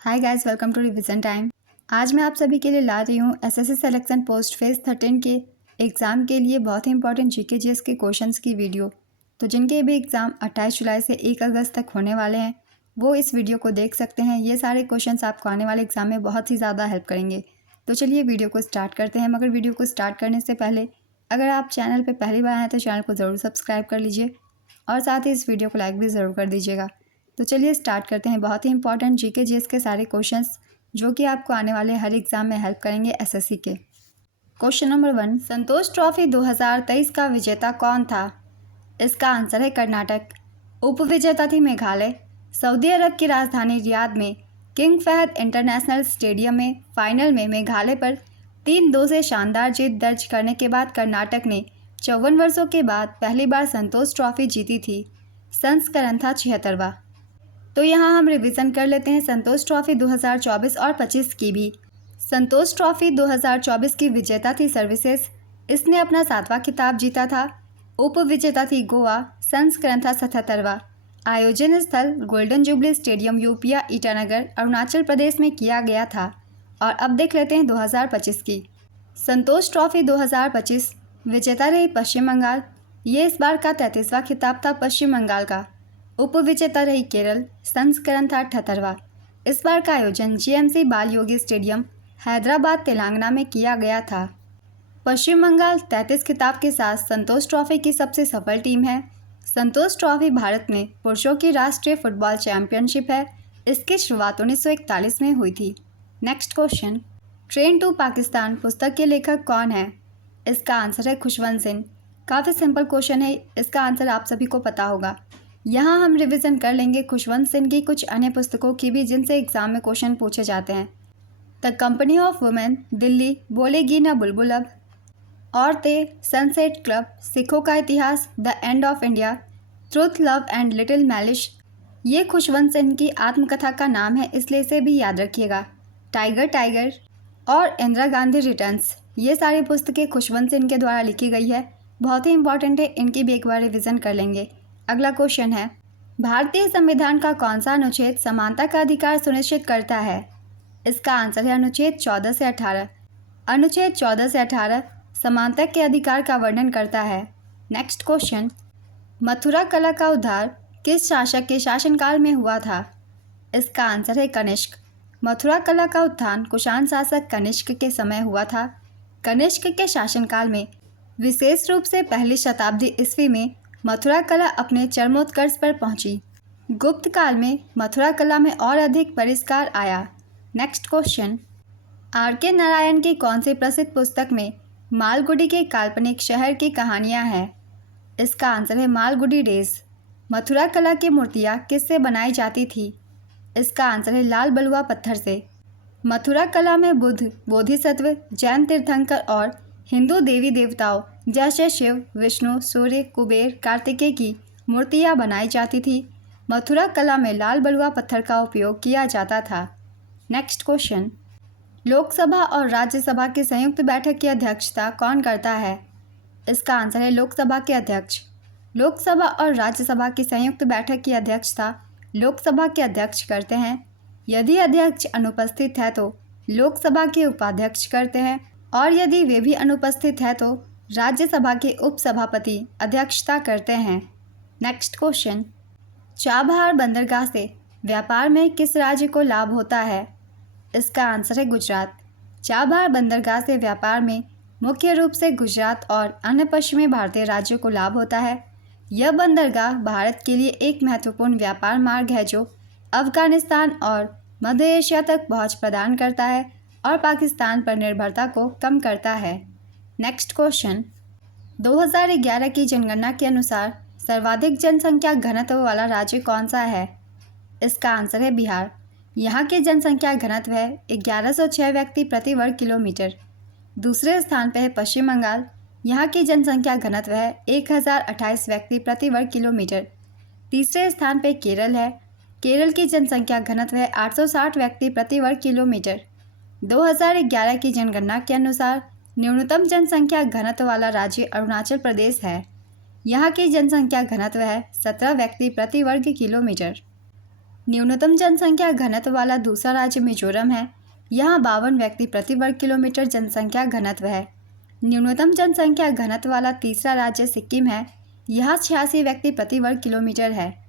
Hi guys, welcome to revision time. आज मैं आप सभी के लिए ला रही हूँ एसएससी सिलेक्शन पोस्ट फेज 13 के एग्ज़ाम के लिए बहुत ही इंपॉर्टेंट जीके जीएस के क्वेश्चंस की वीडियो। तो जिनके भी एग्ज़ाम 28 जुलाई से 1 अगस्त तक होने वाले हैं वो इस वीडियो को देख सकते हैं। ये सारे क्वेश्चंस आपको आने वाले एग्ज़ाम में बहुत ही ज़्यादा हेल्प करेंगे। तो चलिए वीडियो को स्टार्ट करते हैं। मगर वीडियो को स्टार्ट करने से पहले अगर आप चैनल पर पहली बार आए तो चैनल को ज़रूर सब्सक्राइब कर लीजिए और साथ ही इस वीडियो को लाइक भी ज़रूर कर दीजिएगा। तो चलिए स्टार्ट करते हैं। बहुत ही इंपॉर्टेंट जीके जीएस के सारे क्वेश्चंस जो कि आपको आने वाले हर एग्ज़ाम में हेल्प करेंगे एसएससी के। क्वेश्चन नंबर 1, संतोष ट्रॉफी 2023 का विजेता कौन था? इसका आंसर है कर्नाटक। उपविजेता थी मेघालय। सऊदी अरब की राजधानी रियाद में किंग फहद इंटरनेशनल स्टेडियम में फाइनल में मेघालय पर 3-2 से शानदार जीत दर्ज करने के बाद कर्नाटक ने 54 वर्षों के बाद पहली बार संतोष ट्रॉफी जीती थी। संस्करण था 76वां। तो यहाँ हम रिवीजन कर लेते हैं संतोष ट्रॉफी 2024 और 25 की भी। संतोष ट्रॉफी 2024 की विजेता थी सर्विसेज। इसने अपना 7वां खिताब जीता था। उप विजेता थी गोवा। संस्करण था 77वां। आयोजन स्थल गोल्डन जुबली स्टेडियम यूपिया ईटानगर अरुणाचल प्रदेश में किया गया था। और अब देख लेते हैं 2025 की। संतोष ट्रॉफी 2025 विजेता रही पश्चिम बंगाल। ये इस बार का 33वां खिताब था पश्चिम बंगाल का। उप विजेता रही केरल। संस्करण था 78वां। इस बार का आयोजन जीएमसी बाल योगी स्टेडियम हैदराबाद तेलंगाना में किया गया था। पश्चिम बंगाल 33 खिताब के साथ संतोष ट्रॉफी की सबसे सफल टीम है। संतोष ट्रॉफी भारत में पुरुषों की राष्ट्रीय फुटबॉल चैंपियनशिप है। इसकी शुरुआत 1941 में हुई थी। Next question, train to Pakistan पुस्तक के लेखक कौन है? इसका आंसर है खुशवंत सिंह। काफ़ी सिंपल क्वेश्चन है, इसका आंसर आप सभी को पता होगा। यहाँ हम रिवीजन कर लेंगे खुशवंत सिंह की कुछ अन्य पुस्तकों की भी जिनसे एग्जाम में क्वेश्चन पूछे जाते हैं। The company of women, Delhi, बोलेगी ना बुलबुल अब, औरतें, सनसेट क्लब, सिखों का इतिहास, the end of India, truth, love and little malice. ये खुशवंत सिंह की आत्मकथा का नाम है, इसलिए इसे भी याद रखिएगा। टाइगर टाइगर और इंदिरा गांधी रिटर्न्स, ये सारी पुस्तकें खुशवंत सिंह के द्वारा लिखी गई है। बहुत ही इंपॉर्टेंट है, इनकी भी एक बार रिविज़न कर लेंगे। अगला क्वेश्चन है, भारतीय संविधान का कौन सा अनुच्छेद समानता का अधिकार सुनिश्चित करता है? इसका आंसर है अनुच्छेद 14 से 18। अनुच्छेद 14 से 18 समानता के अधिकार का वर्णन करता है। नेक्स्ट क्वेश्चन, मथुरा कला का उद्धार किस शासक के शासनकाल में हुआ था? इसका आंसर है कनिष्क। मथुरा कला का उत्थान कुषाण शासक कनिष्क के समय हुआ था। कनिष्क के शासनकाल में विशेष रूप से पहली शताब्दी ईस्वी में मथुरा कला अपने चरमोत्कर्ष पर पहुंची। गुप्त काल में मथुरा कला में और अधिक परिष्कार आया। Next question, R K. नारायण की कौन सी प्रसिद्ध पुस्तक में मालगुडी के काल्पनिक शहर की कहानियां हैं? इसका आंसर है मालगुडी डेज। मथुरा कला की मूर्तियां किससे बनाई जाती थी? इसका आंसर है लाल बलुआ पत्थर से। मथुरा कला में बुद्ध, बोधिसत्व, जैन तीर्थंकर और हिंदू देवी देवताओं जैसे शिव, विष्णु, सूर्य, कुबेर, कार्तिकेय की मूर्तियाँ बनाई जाती थी। मथुरा कला में लाल बलुआ पत्थर का उपयोग किया जाता था। नेक्स्ट क्वेश्चन, लोकसभा और राज्यसभा की संयुक्त बैठक की अध्यक्षता कौन करता है? इसका आंसर है लोकसभा के अध्यक्ष। लोकसभा और राज्यसभा की संयुक्त बैठक की अध्यक्षता लोकसभा के अध्यक्ष करते हैं। यदि अध्यक्ष अनुपस्थित है तो लोकसभा के उपाध्यक्ष करते हैं और यदि वे भी अनुपस्थित है तो राज्यसभा के उपसभापति अध्यक्षता करते हैं। नेक्स्ट क्वेश्चन, चाबहार बंदरगाह से व्यापार में किस राज्य को लाभ होता है? इसका आंसर है गुजरात। चाबहार बंदरगाह से व्यापार में मुख्य रूप से गुजरात और अन्य पश्चिमी भारतीय राज्यों को लाभ होता है। यह बंदरगाह भारत के लिए एक महत्वपूर्ण व्यापार मार्ग है जो अफगानिस्तान और मध्य एशिया तक पहुंच प्रदान करता है और पाकिस्तान पर निर्भरता को कम करता है। नेक्स्ट क्वेश्चन, 2011 की जनगणना के अनुसार सर्वाधिक जनसंख्या घनत्व वाला राज्य कौन सा है? इसका आंसर है बिहार। यहाँ की जनसंख्या घनत्व है 1106 व्यक्ति प्रति वर्ग किलोमीटर। दूसरे स्थान पर है पश्चिम बंगाल। यहाँ की जनसंख्या घनत्व है 1028 व्यक्ति प्रति वर्ग किलोमीटर। तीसरे स्थान पर केरल है। केरल की जनसंख्या घनत्व है 860 व्यक्ति प्रति वर्ग किलोमीटर। 2011 की जनगणना के अनुसार न्यूनतम जनसंख्या घनत्व वाला राज्य अरुणाचल प्रदेश है। यहाँ की जनसंख्या घनत्व है 17 व्यक्ति प्रति वर्ग किलोमीटर। न्यूनतम जनसंख्या घनत्व वाला दूसरा राज्य मिजोरम है। यहाँ 52 व्यक्ति प्रति वर्ग किलोमीटर जनसंख्या घनत्व है। न्यूनतम जनसंख्या घनत्व वाला तीसरा राज्य सिक्किम है। यहाँ 86 व्यक्ति प्रति वर्ग किलोमीटर है।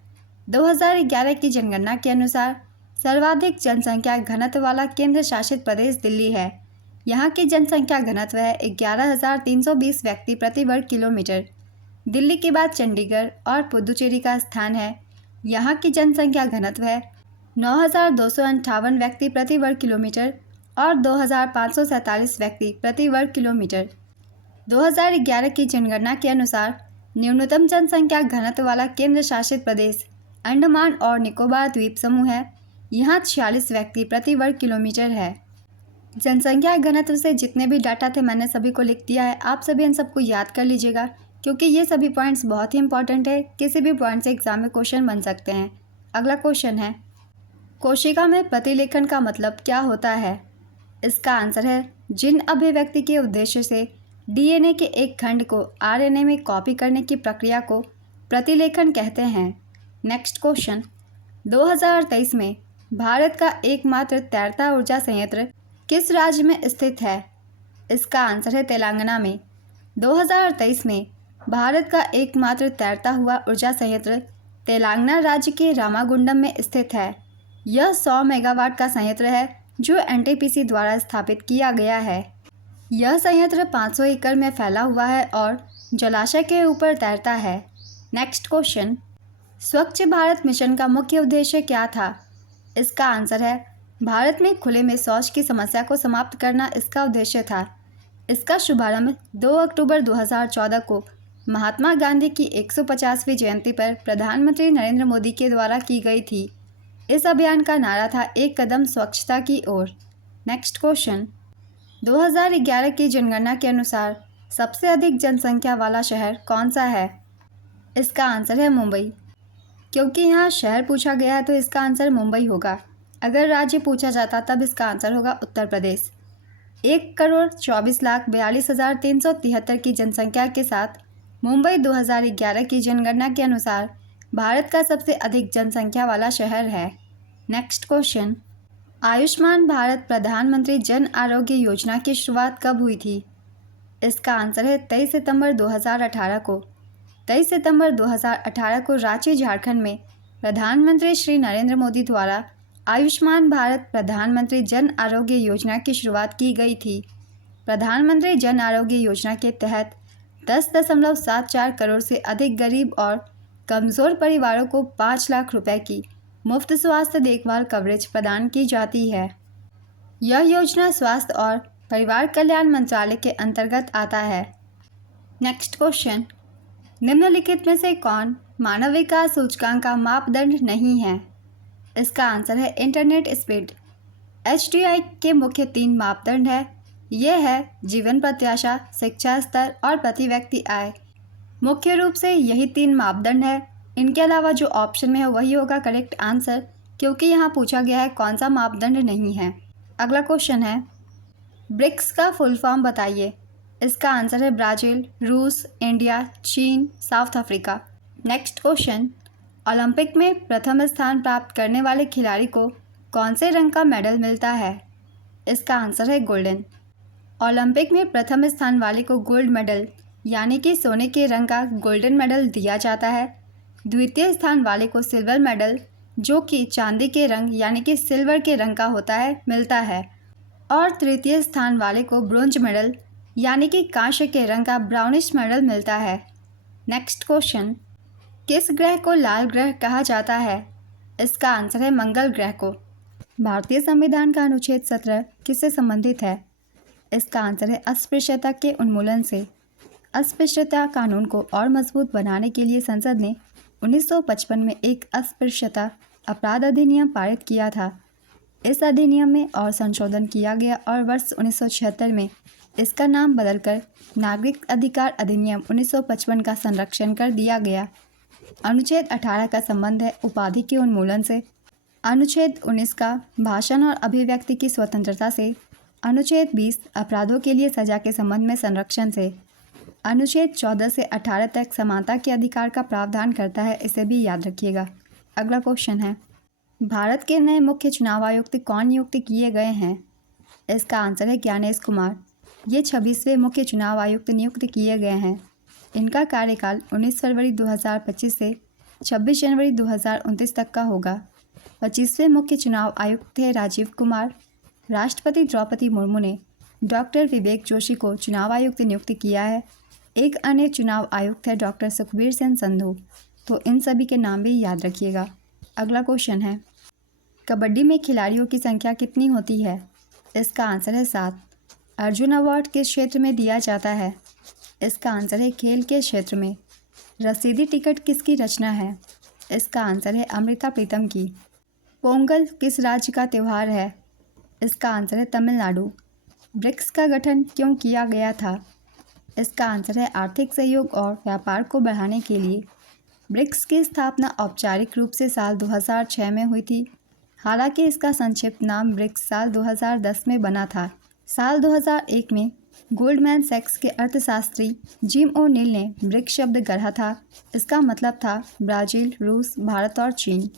2011 की जनगणना के अनुसार सर्वाधिक जनसंख्या घनत्व वाला केंद्र शासित प्रदेश दिल्ली है। यहाँ की जनसंख्या घनत्व है 11,320 व्यक्ति प्रति वर्ग किलोमीटर। दिल्ली के बाद चंडीगढ़ और पुदुचेरी का स्थान है। यहाँ की जनसंख्या घनत्व है 9,258 व्यक्ति प्रति वर्ग किलोमीटर और 2,547 व्यक्ति प्रति वर्ग किलोमीटर। 2011 की जनगणना के अनुसार न्यूनतम जनसंख्या घनत्व वाला केंद्र शासित प्रदेश अंडमान और निकोबार द्वीप समूह है। यहाँ 46 व्यक्ति प्रति वर्ग किलोमीटर है। जनसंख्या घनत्व से जितने भी डाटा थे मैंने सभी को लिख दिया है। आप सभी इन सबको याद कर लीजिएगा क्योंकि ये सभी पॉइंट्स बहुत ही इंपॉर्टेंट है। किसी भी पॉइंट से एग्जाम में क्वेश्चन बन सकते हैं। अगला क्वेश्चन है, कोशिका में प्रतिलेखन का मतलब क्या होता है? इसका आंसर है जिन अभिव्यक्ति के उद्देश्य से डीएनए के एक खंड को आरएनए में कॉपी करने की प्रक्रिया को प्रतिलेखन कहते हैं। नेक्स्ट क्वेश्चन, 2023 में भारत का एकमात्र तैरता ऊर्जा संयंत्र किस राज्य में स्थित है? इसका आंसर है तेलंगाना में। 2023 में भारत का एकमात्र तैरता हुआ ऊर्जा संयंत्र तेलंगाना राज्य के रामागुंडम में स्थित है। यह 100 मेगावाट का संयंत्र है जो एनटीपीसी द्वारा स्थापित किया गया है। यह संयंत्र 500 एकड़ में फैला हुआ है और जलाशय के ऊपर तैरता है। नेक्स्ट क्वेश्चन, स्वच्छ भारत मिशन का मुख्य उद्देश्य क्या था? इसका आंसर है भारत में खुले में शौच की समस्या को समाप्त करना इसका उद्देश्य था। इसका शुभारंभ 2 अक्टूबर 2014 को महात्मा गांधी की 150वीं जयंती पर प्रधानमंत्री नरेंद्र मोदी के द्वारा की गई थी। इस अभियान का नारा था एक कदम स्वच्छता की ओर। नेक्स्ट क्वेश्चन, 2011 की जनगणना के अनुसार सबसे अधिक जनसंख्या वाला शहर कौन सा है? इसका आंसर है मुंबई। क्योंकि यहाँ शहर पूछा गया है तो इसका आंसर मुंबई होगा। अगर राज्य पूछा जाता तब इसका आंसर होगा उत्तर प्रदेश। 1,24,42,373 की जनसंख्या के साथ मुंबई 2011 की जनगणना के अनुसार भारत का सबसे अधिक जनसंख्या वाला शहर है। नेक्स्ट क्वेश्चन, आयुष्मान भारत प्रधानमंत्री जन आरोग्य योजना की शुरुआत कब हुई थी? इसका आंसर है 23 सितंबर 2018 को। 23 सितंबर 2018 को रांची, झारखंड में प्रधानमंत्री श्री नरेंद्र मोदी द्वारा आयुष्मान भारत प्रधानमंत्री जन आरोग्य योजना की शुरुआत की गई थी। प्रधानमंत्री जन आरोग्य योजना के तहत 10.74 करोड़ से अधिक गरीब और कमज़ोर परिवारों को 5 लाख रुपए की मुफ्त स्वास्थ्य देखभाल कवरेज प्रदान की जाती है। यह योजना स्वास्थ्य और परिवार कल्याण मंत्रालय के अंतर्गत आता है। नेक्स्ट क्वेश्चन, निम्नलिखित में से कौन मानव विकास सूचकांक का मापदंड नहीं है? इसका आंसर है इंटरनेट स्पीड। HDI के मुख्य 3 मापदंड है। ये है जीवन प्रत्याशा, शिक्षा स्तर और प्रति व्यक्ति आय। मुख्य रूप से यही 3 मापदंड है। इनके अलावा जो ऑप्शन में है वही होगा करेक्ट आंसर, क्योंकि यहाँ पूछा गया है कौन सा मापदंड नहीं है। अगला क्वेश्चन है, ब्रिक्स का फुल फॉर्म बताइए। इसका आंसर है ब्राज़ील, रूस, इंडिया, चीन, south Africa. Next question, Olympic में प्रथम स्थान प्राप्त करने वाले खिलाड़ी को कौन से रंग का मेडल मिलता है? इसका आंसर है गोल्डन। ओलंपिक में प्रथम स्थान वाले को गोल्ड मेडल यानी कि सोने के रंग का गोल्डन मेडल दिया जाता है। द्वितीय स्थान वाले को सिल्वर मेडल जो कि चांदी के रंग यानी कि सिल्वर के रंग का होता है मिलता है। और तृतीय स्थान वाले को ब्रोंज मेडल यानी कि कांस्य के रंग का ब्राउनिश मेडल मिलता है। नेक्स्ट क्वेश्चन, किस ग्रह को लाल ग्रह कहा जाता है? इसका आंसर है मंगल ग्रह को। भारतीय संविधान का अनुच्छेद 17 किससे संबंधित है? इसका आंसर है अस्पृश्यता के उन्मूलन से। अस्पृश्यता कानून को और मजबूत बनाने के लिए संसद ने 1955 में एक अस्पृश्यता अपराध अधिनियम पारित किया था। इस अधिनियम में और संशोधन किया गया और वर्ष 1976 में इसका नाम बदलकर नागरिक अधिकार अधिनियम 1955 का संरक्षण कर दिया गया। अनुच्छेद 18 का संबंध है उपाधि के उन्मूलन से। अनुच्छेद 19 का भाषण और अभिव्यक्ति की स्वतंत्रता से। अनुच्छेद 20 अपराधों के लिए सजा के संबंध में संरक्षण से। अनुच्छेद 14 से 18 तक समानता के अधिकार का प्रावधान करता है, इसे भी याद रखिएगा। अगला क्वेश्चन है, भारत के नए मुख्य चुनाव आयुक्त कौन नियुक्त किए गए हैं? इसका आंसर है ज्ञानेश कुमार। ये 26वें मुख्य चुनाव आयुक्त नियुक्त किए गए हैं। इनका कार्यकाल 19 फरवरी 2025 से 26 जनवरी 2029 तक का होगा। 25वें मुख्य चुनाव आयुक्त थे राजीव कुमार। राष्ट्रपति द्रौपदी मुर्मू ने डॉक्टर विवेक जोशी को चुनाव आयुक्त नियुक्त किया है। एक अन्य चुनाव आयुक्त है डॉक्टर सुखबीर सिंह संधू। तो इन सभी के नाम भी याद रखिएगा। अगला क्वेश्चन है, कबड्डी में खिलाड़ियों की संख्या कितनी होती है? इसका आंसर है 7। अर्जुन अवार्ड किस क्षेत्र में दिया जाता है? इसका आंसर है खेल के क्षेत्र में। रसीदी टिकट किसकी रचना है? इसका आंसर है अमृता प्रीतम की। पोंगल किस राज्य का त्यौहार है? इसका आंसर है तमिलनाडु। ब्रिक्स का गठन क्यों किया गया था? इसका आंसर है आर्थिक सहयोग और व्यापार को बढ़ाने के लिए। ब्रिक्स की स्थापना औपचारिक रूप से साल 2006 में हुई थी। हालांकि इसका संक्षिप्त नाम ब्रिक्स साल 2010 में बना था। साल 2001 में गोल्डमैन सैक्स के अर्थशास्त्री जिम ओ'नील ने ब्रिक्स शब्द गढ़ा था। इसका मतलब था ब्राज़ील, रूस, भारत और चीन।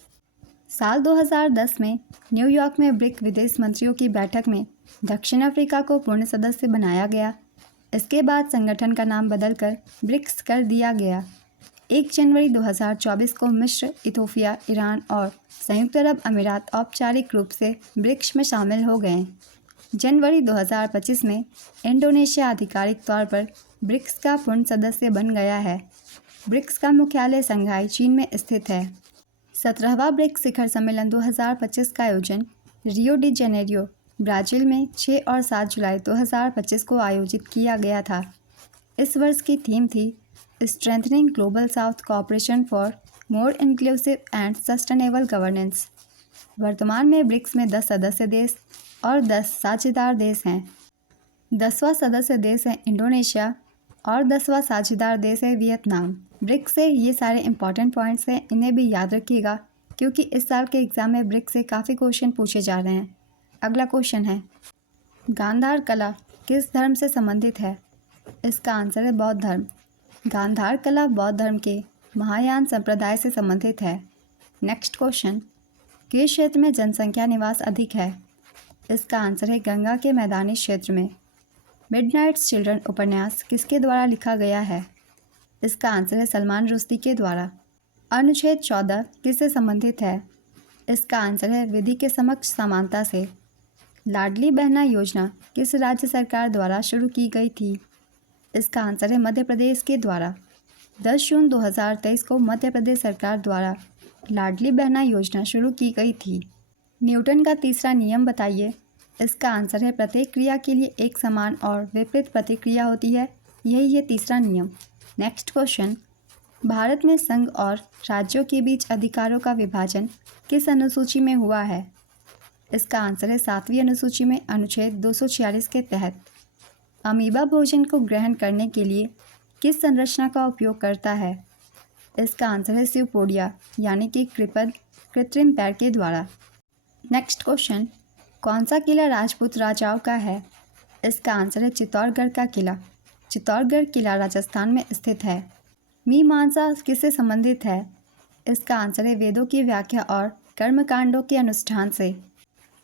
साल 2010 में न्यूयॉर्क में ब्रिक विदेश मंत्रियों की बैठक में दक्षिण अफ्रीका को पूर्ण सदस्य बनाया गया। इसके बाद संगठन का नाम बदलकर ब्रिक्स कर दिया गया। 1 जनवरी 2024 को मिस्र, इथोपिया, ईरान और संयुक्त अरब अमीरात औपचारिक रूप से ब्रिक्स में शामिल हो गए। जनवरी 2025 में इंडोनेशिया आधिकारिक तौर पर ब्रिक्स का पूर्ण सदस्य बन गया है। ब्रिक्स का मुख्यालय शंघाई, चीन में स्थित है। 17वां ब्रिक्स शिखर सम्मेलन 2025 का आयोजन रियो डी जेनेरियो, ब्राज़ील में 6 और 7 जुलाई 2025 को आयोजित किया गया था। इस वर्ष की थीम थी strengthening global south cooperation for more inclusive and sustainable governance. वर्तमान में ब्रिक्स में 10 सदस्य देश और 10 साझेदार देश हैं। 10वां सदस्य देश है इंडोनेशिया और 10वां साझेदार देश है वियतनाम। ब्रिक्स से ये सारे इंपॉर्टेंट पॉइंट्स हैं, इन्हें भी याद रखिएगा क्योंकि इस साल के एग्ज़ाम में ब्रिक्स से काफ़ी क्वेश्चन पूछे जा रहे हैं। अगला क्वेश्चन है, गांधार कला किस धर्म से संबंधित है? इसका आंसर है बौद्ध धर्म। गांधार कला बौद्ध धर्म के महायान संप्रदाय से संबंधित है। नेक्स्ट क्वेश्चन, किस क्षेत्र में जनसंख्या निवास अधिक है? इसका आंसर है गंगा के मैदानी क्षेत्र में। मिडनाइट्स चिल्ड्रन उपन्यास किसके द्वारा लिखा गया है? इसका आंसर है सलमान रुश्दी के द्वारा। अनुच्छेद 14 किससे संबंधित है? इसका आंसर है विधि के समक्ष समानता से। लाडली बहना योजना किस राज्य सरकार द्वारा शुरू की गई थी? इसका आंसर है मध्य प्रदेश के द्वारा। 10 जून 2023 को मध्य प्रदेश सरकार द्वारा लाडली बहना योजना शुरू की गई थी। न्यूटन का तीसरा नियम बताइए। इसका आंसर है प्रत्येक क्रिया के लिए एक समान और विपरीत प्रतिक्रिया होती है। यही है तीसरा नियम। नेक्स्ट क्वेश्चन, भारत में संघ और राज्यों के बीच अधिकारों का विभाजन किस अनुसूची में हुआ है? इसका आंसर है 7वीं अनुसूची में अनुच्छेद 246 के तहत। अमीबा भोजन को ग्रहण करने के लिए किस संरचना का उपयोग करता है? इसका आंसर है सिवपोडिया यानी कि कृपद कृत्रिम पैर के द्वारा। नेक्स्ट क्वेश्चन, कौन सा किला राजपूत राजाओं का है? इसका आंसर है चित्तौड़गढ़ का किला। चित्तौड़गढ़ किला राजस्थान में स्थित है। मीमांसा किससे संबंधित है? इसका आंसर है वेदों की व्याख्या और कर्मकांडों के अनुष्ठान से।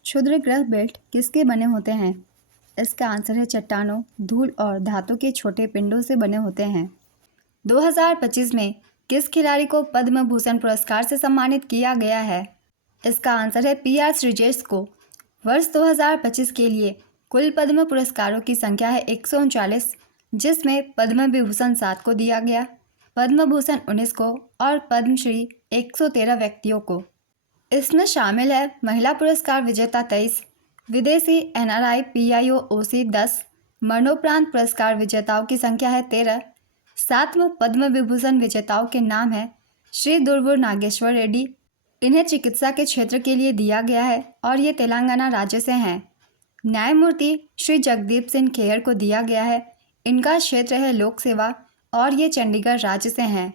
क्षुद्र ग्रह बेल्ट किसके बने होते हैं? इसका आंसर है चट्टानों, धूल और धातु के छोटे पिंडों से बने होते हैं। 2025 में किस खिलाड़ी को पद्म भूषण पुरस्कार से सम्मानित किया गया है? इसका आंसर है PR श्रीजेश को। वर्ष 2025 के लिए कुल पद्म पुरस्कारों की संख्या है 139, जिसमें पद्म विभूषण 7 को दिया गया, पद्म भूषण 19 को और पद्मश्री 113 व्यक्तियों को। इसमें शामिल है महिला पुरस्कार विजेता 23, विदेशी NRI PIO OC 10, मरणोपरांत पुरस्कार विजेताओं की संख्या है 13। 7वें पद्म विभूषण विजेताओं के नाम है श्री दुर्वुर नागेश्वर रेड्डी। इन्हें चिकित्सा के क्षेत्र के लिए दिया गया है और ये तेलंगाना राज्य से हैं। न्यायमूर्ति श्री जगदीप सिंह खेहर को दिया गया है। इनका क्षेत्र है लोक सेवा और ये चंडीगढ़ राज्य से हैं।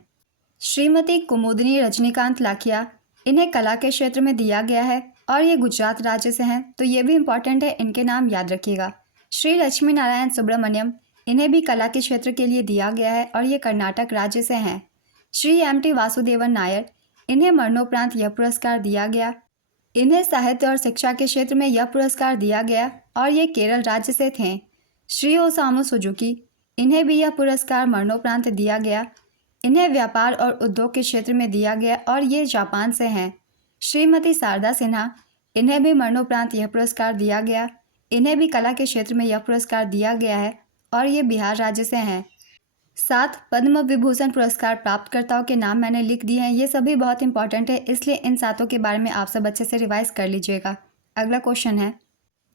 श्रीमती कुमुदनी रजनीकांत लाखिया, इन्हें कला के क्षेत्र में दिया गया है और ये गुजरात राज्य से हैं, तो ये भी इम्पॉर्टेंट है, इनके नाम याद रखिएगा। श्री लक्ष्मी नारायण सुब्रमण्यम, इन्हें भी कला के क्षेत्र के लिए दिया गया है और ये कर्नाटक राज्य से हैं। श्री MT वासुदेवन नायर, इन्हें मरणोपरांत यह पुरस्कार दिया गया। इन्हें साहित्य और शिक्षा के क्षेत्र में यह पुरस्कार दिया गया और ये केरल राज्य से थे। श्री ओसामू सुजुकी, इन्हें भी यह पुरस्कार मरणोपरांत दिया गया। इन्हें व्यापार और उद्योग के क्षेत्र में दिया गया और ये जापान से हैं। श्रीमती शारदा सिन्हा, इन्हें भी मरणोपरांत यह पुरस्कार दिया गया। इन्हें भी कला के क्षेत्र में यह पुरस्कार दिया गया है और ये बिहार राज्य से हैं। 7 पद्म विभूषण पुरस्कार प्राप्तकर्ताओं के नाम मैंने लिख दिए हैं। ये सभी बहुत इंपॉर्टेंट है, इसलिए इन 7 के बारे में आप सब अच्छे से रिवाइज कर लीजिएगा। अगला क्वेश्चन है,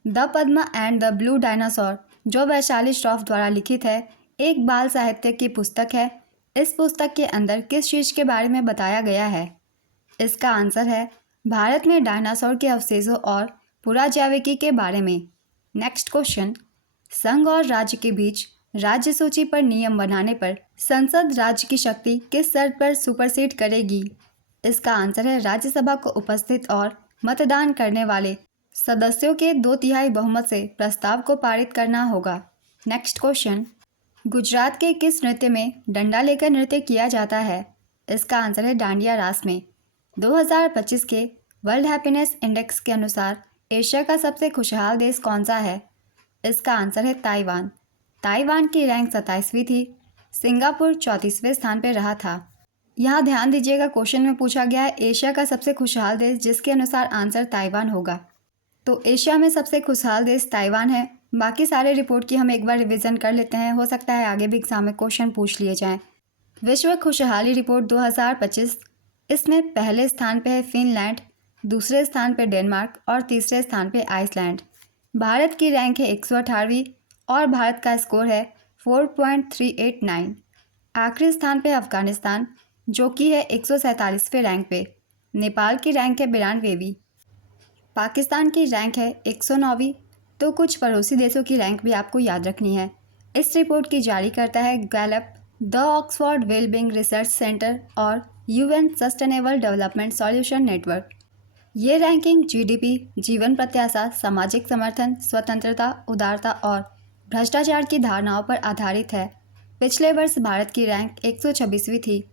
the Padma and the blue dinosaur, जो वैशाली श्रॉफ द्वारा लिखित है, एक बाल साहित्य की पुस्तक है। इस पुस्तक के अंदर किस चीज़ के बारे में बताया गया है? इसका आंसर है भारत में डायनासोर के अवशेषों और पुराजैविकी के बारे में। नेक्स्ट क्वेश्चन, संघ और राज्य के बीच राज्य सूची पर नियम बनाने पर संसद राज्य की शक्ति किस शर्त पर सुपरसीड करेगी? इसका आंसर है राज्यसभा को उपस्थित और मतदान करने वाले सदस्यों के 2/3 बहुमत से प्रस्ताव को पारित करना होगा। नेक्स्ट क्वेश्चन, गुजरात के किस नृत्य में डंडा लेकर नृत्य किया जाता है? इसका आंसर है डांडिया रास में। 2025 के वर्ल्ड हैप्पीनेस इंडेक्स के अनुसार एशिया का सबसे खुशहाल देश कौन सा है? इसका आंसर है ताइवान। ताइवान की रैंक 27वीं थी। सिंगापुर 34वें स्थान पर रहा था। यहाँ ध्यान दीजिएगा, क्वेश्चन में पूछा गया है एशिया का सबसे खुशहाल देश, जिसके अनुसार आंसर ताइवान होगा। तो एशिया में सबसे खुशहाल देश ताइवान है। बाकी सारे रिपोर्ट की हम एक बार रिवीजन कर लेते हैं, हो सकता है आगे भी एग्जाम में क्वेश्चन पूछ लिए जाएं। विश्व खुशहाली रिपोर्ट 2025, इसमें पहले स्थान पे है फिनलैंड, दूसरे स्थान पे डेनमार्क और तीसरे स्थान पे आइसलैंड। भारत की रैंक है 118वीं और भारत का स्कोर है 4.389। आखिरी स्थान पे अफगानिस्तान, जो कि है 147वें रैंक पे। नेपाल की रैंक है 92वीं। पाकिस्तान की रैंक है 109वीं। तो कुछ पड़ोसी देशों की रैंक भी आपको याद रखनी है। इस रिपोर्ट की जारी करता है Gallup, the Oxford wellbeing research centre और UN sustainable development solution network. ये रैंकिंग जीडीपी, जीवन प्रत्याशा, सामाजिक समर्थन, स्वतंत्रता, उदारता और भ्रष्टाचार की धारणाओं पर आधारित है। पिछले वर्ष भारत की रैंक 126वीं थी।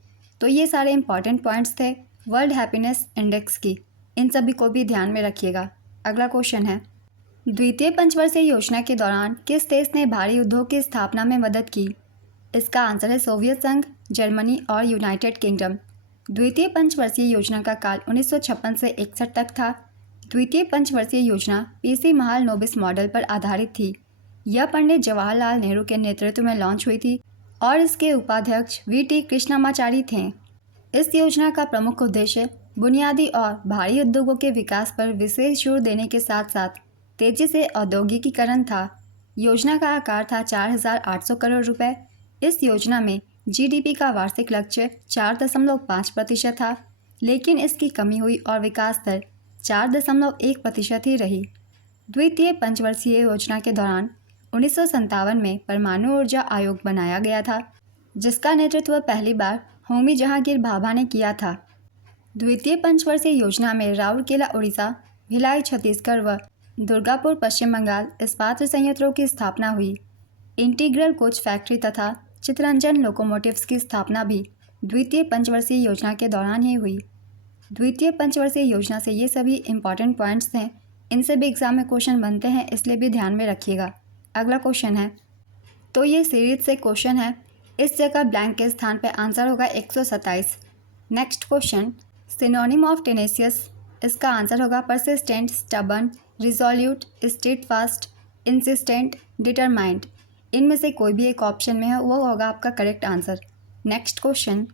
तो ये सारे इंपॉर्टेंट पॉइंट्स थे वर्ल्ड हैप्पीनेस इंडेक्स की, इन सभी को भी ध्यान में रखिएगा। अगला क्वेश्चन है, द्वितीय पंचवर्षीय योजना के दौरान किस देश ने भारी उद्योग की स्थापना में मदद की? इसका आंसर है सोवियत संघ, जर्मनी और यूनाइटेड किंगडम। द्वितीय पंचवर्षीय योजना का काल 1956 से 61 तक था। द्वितीय पंचवर्षीय योजना पीसी महालनोबिस मॉडल पर आधारित थी। यह पंडित जवाहरलाल नेहरू के नेतृत्व में लॉन्च हुई थी और इसके उपाध्यक्ष वीटी कृष्णमाचारी थे। इस योजना का प्रमुख उद्देश्य बुनियादी और भारी उद्योगों के विकास पर विशेष जोर देने के साथ साथ तेजी से औद्योगिकीकरण था। योजना का आकार था 4,800 करोड़ रुपए। इस योजना में जीडीपी का वार्षिक लक्ष्य 4.5% था, लेकिन इसकी कमी हुई और विकास दर 4.1% ही रही। द्वितीय पंचवर्षीय योजना के दौरान 1957 में परमाणु ऊर्जा आयोग बनाया गया था, जिसका नेतृत्व पहली बार होमी जहांगीर भाभा ने किया था। द्वितीय पंचवर्षीय योजना में राउरकेला उड़ीसा, भिलाई छत्तीसगढ़ व दुर्गापुर पश्चिम बंगाल इस्पात संयंत्रों की स्थापना हुई। इंटीग्रल कोच फैक्ट्री तथा चितरंजन लोकोमोटिव्स की स्थापना भी द्वितीय पंचवर्षीय योजना के दौरान ही हुई। द्वितीय पंचवर्षीय योजना से ये सभी इंपॉर्टेंट पॉइंट्स हैं, इनसे भी एग्जाम में क्वेश्चन बनते हैं, इसलिए भी ध्यान में रखिएगा। अगला क्वेश्चन है, तो ये सीरीज से क्वेश्चन है, इस जगह ब्लैंक के स्थान पर आंसर होगा 127। नेक्स्ट क्वेश्चन, सिनोनिम ऑफ टेनेसियस, इसका आंसर होगा persistent, stubborn, resolute, steadfast, insistent, determined. इनमें से कोई भी एक ऑप्शन में है वो होगा आपका करेक्ट आंसर। नेक्स्ट क्वेश्चन,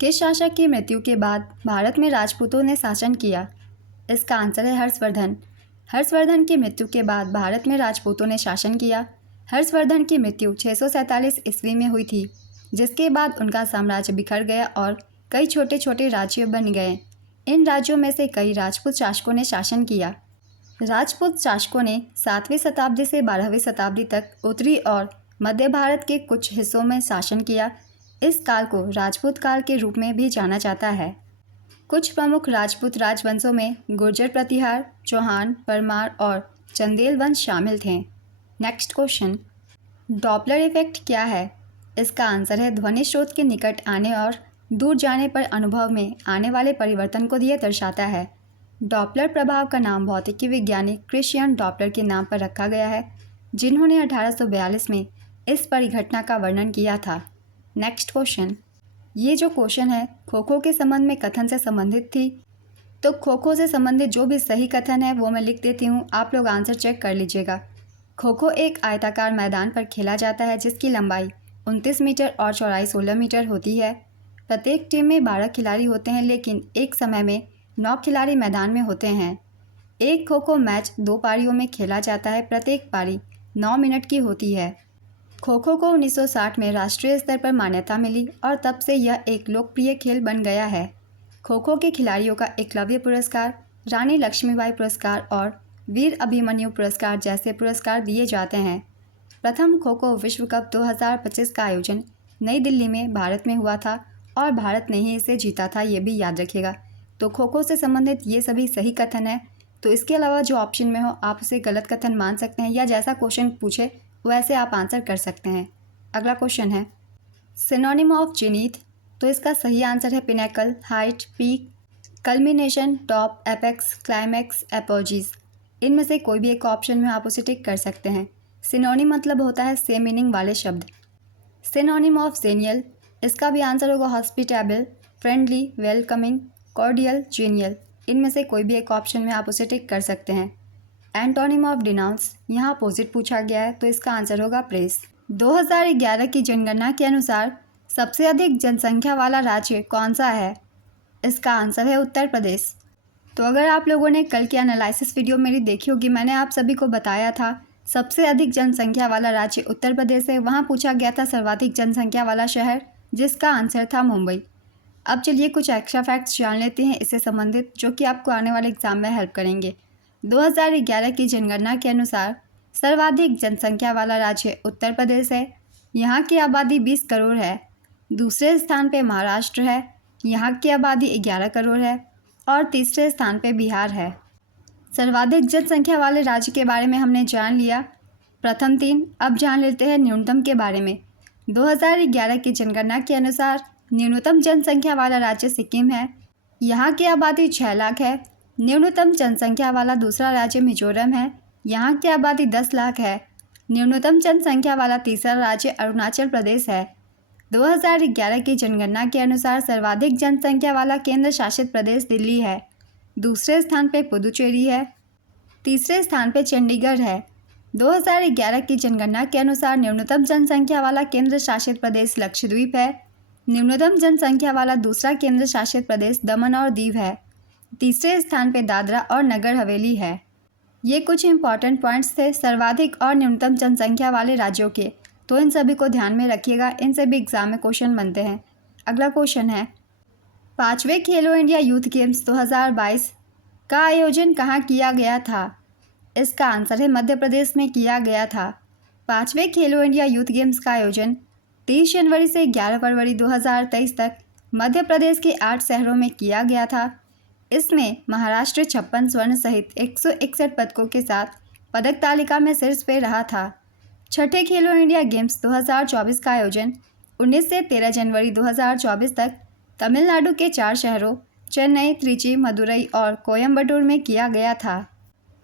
किस शासक की मृत्यु के बाद भारत में राजपूतों ने शासन किया? इसका आंसर है हर्षवर्धन। हर्षवर्धन की मृत्यु के बाद भारत में राजपूतों ने शासन किया। हर्षवर्धन की मृत्यु 647 ईस्वी में हुई थी, जिसके बाद उनका साम्राज्य बिखर गया और कई छोटे छोटे राज्य बन गए। इन राज्यों में से कई राजपूत शासकों ने शासन किया। राजपूत शासकों ने 7वीं शताब्दी से 12वीं शताब्दी तक उत्तरी और मध्य भारत के कुछ हिस्सों में शासन किया। इस काल को राजपूत काल के रूप में भी जाना जाता है। कुछ प्रमुख राजपूत राजवंशों में गुर्जर प्रतिहार, चौहान, परमार और चंदेल वंश शामिल थे। नेक्स्ट क्वेश्चन, डॉपलर इफेक्ट क्या है? इसका आंसर है ध्वनि स्रोत के निकट आने और दूर जाने पर अनुभव में आने वाले परिवर्तन को यह दर्शाता है। डॉपलर प्रभाव का नाम भौतिकी वैज्ञानिक क्रिश्चियन डॉपलर के नाम पर रखा गया है, जिन्होंने 1842 में इस परिघटना का वर्णन किया था। Next question. ये जो क्वेश्चन है खो खो के संबंध में कथन से संबंधित थी, तो खो खो से संबंधित जो भी सही कथन है वो मैं लिख देती हूँ, आप लोग आंसर चेक कर लीजिएगा। खो खो एक आयताकार मैदान पर खेला जाता है जिसकी लंबाई 29 मीटर और चौड़ाई 16 मीटर होती है। प्रत्येक टीम में 12 खिलाड़ी होते हैं, लेकिन एक समय में 9 खिलाड़ी मैदान में होते हैं। एक खो खो मैच 2 पारियों में खेला जाता है, प्रत्येक पारी 9 मिनट की होती है। खो खो को 1960 में राष्ट्रीय स्तर पर मान्यता मिली और तब से यह एक लोकप्रिय खेल बन गया है। खो खो के खिलाड़ियों का एकलव्य पुरस्कार, रानी लक्ष्मीबाई पुरस्कार और वीर अभिमन्यु पुरस्कार जैसे पुरस्कार दिए जाते हैं। प्रथम खो खो विश्व कप 2025 का आयोजन नई दिल्ली में भारत में हुआ था और भारत ने ही इसे जीता था, ये भी याद रखिएगा। तो खो खो से संबंधित ये सभी सही कथन है। तो इसके अलावा जो ऑप्शन में हो आप उसे गलत कथन मान सकते हैं, या जैसा क्वेश्चन पूछे वैसे आप आंसर कर सकते हैं। अगला क्वेश्चन है सिनोनिम ऑफ जेनिथ, तो इसका सही आंसर है pinnacle, height, peak, culmination, top, apex, climax, apogee. इनमें से कोई भी एक ऑप्शन में आप उसे टिक कर सकते हैं। सिनोनिम मतलब होता है सेम मीनिंग वाले शब्द। सिनोनिम ऑफ जेनियल, इसका भी आंसर होगा hospitable, friendly, welcoming, cordial, genial. इनमें से कोई भी एक ऑप्शन में आप उसे टिक कर सकते हैं। एंटोनिम ऑफ डिनाउंस, यहाँ अपोजिट पूछा गया है, तो इसका आंसर होगा प्रेस। 2011 की जनगणना के अनुसार सबसे अधिक जनसंख्या वाला राज्य कौन सा है? इसका आंसर है उत्तर प्रदेश। तो अगर आप लोगों ने कल की एनालिसिस वीडियो मेरी देखी होगी, मैंने आप सभी को बताया था सबसे अधिक जनसंख्या वाला राज्य उत्तर प्रदेश है। वहाँ पूछा गया था सर्वाधिक जनसंख्या वाला शहर, जिसका आंसर था मुंबई। अब चलिए कुछ एक्स्ट्रा फैक्ट्स जान लेते हैं इससे संबंधित, जो कि आपको आने वाले एग्जाम में हेल्प करेंगे। 2011 की जनगणना के अनुसार सर्वाधिक जनसंख्या वाला राज्य उत्तर प्रदेश है। यहाँ की आबादी 20 करोड़ है। दूसरे स्थान पे महाराष्ट्र है, यहाँ की आबादी 11 करोड़ है। और तीसरे स्थान पे बिहार है। सर्वाधिक जनसंख्या वाले राज्य के बारे में हमने जान लिया, प्रथम 3। अब जान लेते हैं न्यूनतम के बारे में। 2011 की जनगणना के अनुसार न्यूनतम जनसंख्या वाला राज्य सिक्किम है। यहाँ की आबादी 6 लाख है। न्यूनतम जनसंख्या वाला दूसरा राज्य मिजोरम है। यहाँ की आबादी 10 लाख है। न्यूनतम जनसंख्या वाला तीसरा राज्य अरुणाचल प्रदेश है। 2011 की जनगणना के अनुसार सर्वाधिक जनसंख्या वाला केंद्र शासित प्रदेश दिल्ली है। दूसरे स्थान पे पुदुचेरी है। तीसरे स्थान पे चंडीगढ़ है। 2011 की जनगणना के अनुसार न्यूनतम जनसंख्या वाला केंद्र शासित प्रदेश लक्षद्वीप है। न्यूनतम जनसंख्या वाला दूसरा केंद्र शासित प्रदेश दमन और दीव है। तीसरे स्थान पे दादरा और नगर हवेली है। ये कुछ इंपॉर्टेंट पॉइंट्स थे सर्वाधिक और न्यूनतम जनसंख्या वाले राज्यों के, तो इन सभी को ध्यान में रखिएगा, इनसे भी एग्जाम में क्वेश्चन बनते हैं। अगला क्वेश्चन है 5वें खेलो इंडिया यूथ गेम्स 2022 का आयोजन कहाँ किया गया था? इसका आंसर है मध्य प्रदेश में किया गया था। 5वें खेलो इंडिया यूथ गेम्स का आयोजन 30 जनवरी से 11 फरवरी 2023 तक मध्य प्रदेश के 8 शहरों में किया गया था। इसमें महाराष्ट्र 56 स्वर्ण सहित 161 पदकों के साथ पदक तालिका में शीर्ष पे रहा था। छठे खेलो इंडिया गेम्स 2024 का आयोजन 19 से 13 जनवरी 2024 तक तमिलनाडु के 4 शहरों चेन्नई, त्रिची, मदुरई और कोयम्बटूर में किया गया था।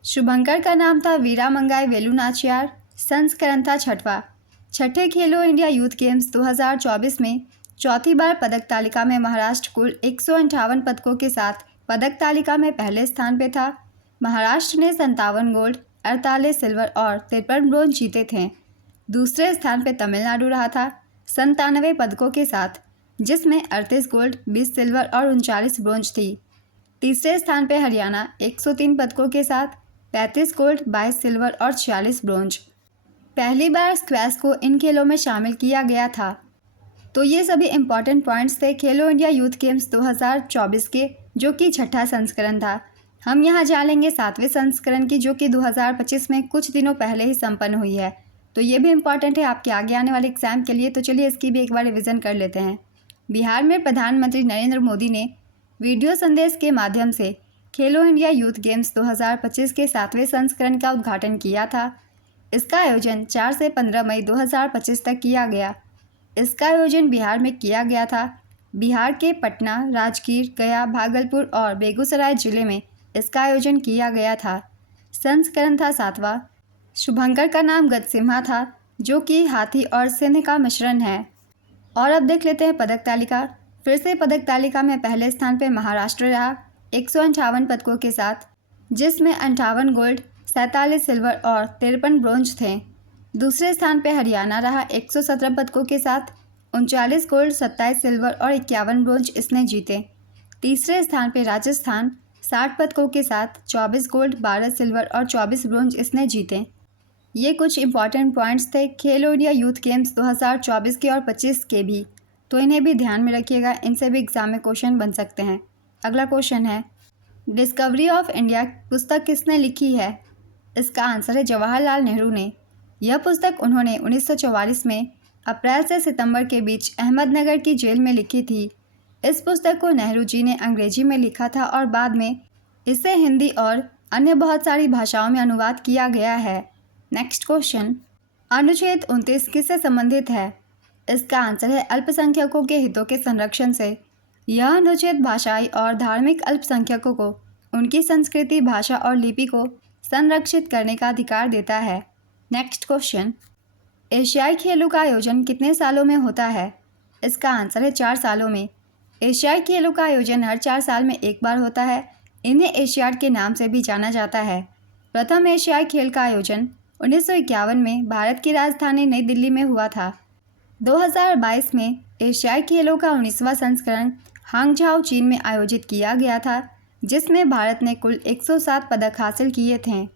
शुभंकर का नाम था वीरामंगाई वेलु नाचियार। संस्करण था 6वां। छठे खेलो इंडिया यूथ गेम्स 2024 में चौथी बार पदक तालिका में महाराष्ट्र कुल 158 पदकों के साथ पदक तालिका में पहले स्थान पे था। महाराष्ट्र ने 57 गोल्ड, 48 सिल्वर और 53 ब्रोंज जीते थे। दूसरे स्थान पे तमिलनाडु रहा था 97 पदकों के साथ, जिसमें 38 गोल्ड, 20 सिल्वर और 39 ब्रोंज थी। तीसरे स्थान पे हरियाणा 103 पदकों के साथ 35 गोल्ड, 22 सिल्वर और 46 ब्रोंज। पहली बार स्क्वैश को इन खेलों में शामिल किया गया था। तो ये सभी इम्पॉर्टेंट पॉइंट्स थे खेलो इंडिया यूथ गेम्स 2024 के, जो कि छठा संस्करण था। हम यहाँ जानेंगे 7वें संस्करण की, जो कि 2025 में कुछ दिनों पहले ही संपन्न हुई है। तो ये भी इम्पॉर्टेंट है आपके आगे आने वाले एग्जाम के लिए। तो चलिए इसकी भी एक बार रिविज़न कर लेते हैं। बिहार में प्रधानमंत्री नरेंद्र मोदी ने वीडियो संदेश के माध्यम से खेलो इंडिया यूथ गेम्स 2025 के 7वें संस्करण का उद्घाटन किया था। इसका आयोजन 4 से 15 मई 2025 तक किया गया। इसका आयोजन बिहार में किया गया था। बिहार के पटना, राजगीर, गया, भागलपुर और बेगूसराय जिले में इसका आयोजन किया गया था? संस्करण था 7वां। शुभंकर का नाम गजसिम्हा था, जो कि हाथी और सिंह का मिश्रण है। और अब देख लेते हैं पदक तालिका। फिर से पदक तालिका में पहले स्थान पर महाराष्ट्र रहा 158 पदकों के साथ, जिसमें 58 गोल्ड, 47 सिल्वर और 53 ब्रोंज थे। दूसरे स्थान पर हरियाणा रहा 117 पदकों के साथ, 39 गोल्ड, 27 सिल्वर और 51 ब्रोंज इसने जीते। तीसरे स्थान पर राजस्थान 60 पदकों के साथ 24 गोल्ड, 12 सिल्वर और 24 ब्रोंज इसने जीते। ये कुछ इंपॉर्टेंट पॉइंट्स थे खेलो इंडिया यूथ गेम्स 2024 के और 25 के भी, तो इन्हें भी ध्यान में रखिएगा, इनसे भी एग्जाम में क्वेश्चन बन सकते हैं। अगला क्वेश्चन है, डिस्कवरी ऑफ इंडिया पुस्तक किसने लिखी है? इसका आंसर है जवाहरलाल नेहरू ने। यह पुस्तक उन्होंने 1944 में अप्रैल से सितंबर के बीच अहमदनगर की जेल में लिखी थी। इस पुस्तक को नेहरू जी ने अंग्रेजी में लिखा था और बाद में इसे हिंदी और अन्य बहुत सारी भाषाओं में अनुवाद किया गया है। नेक्स्ट क्वेश्चन, अनुच्छेद 29 किससे संबंधित है? इसका आंसर है अल्पसंख्यकों के हितों के संरक्षण से। यह अनुच्छेद भाषाई और धार्मिक अल्पसंख्यकों को उनकी संस्कृति, भाषा और लिपि को संरक्षित करने का अधिकार देता है। नेक्स्ट क्वेश्चन, एशियाई खेलों का आयोजन कितने सालों में होता है? इसका आंसर है 4 सालों में। एशियाई खेलों का आयोजन हर 4 साल में एक बार होता है। इन्हें एशियाड के नाम से भी जाना जाता है। प्रथम एशियाई खेल का आयोजन 1951 में भारत की राजधानी नई दिल्ली में हुआ था। 2022 में एशियाई खेलों का 19वां संस्करण हांगझाओ, चीन में आयोजित किया गया था, जिसमें भारत ने कुल 107 पदक हासिल किए थे।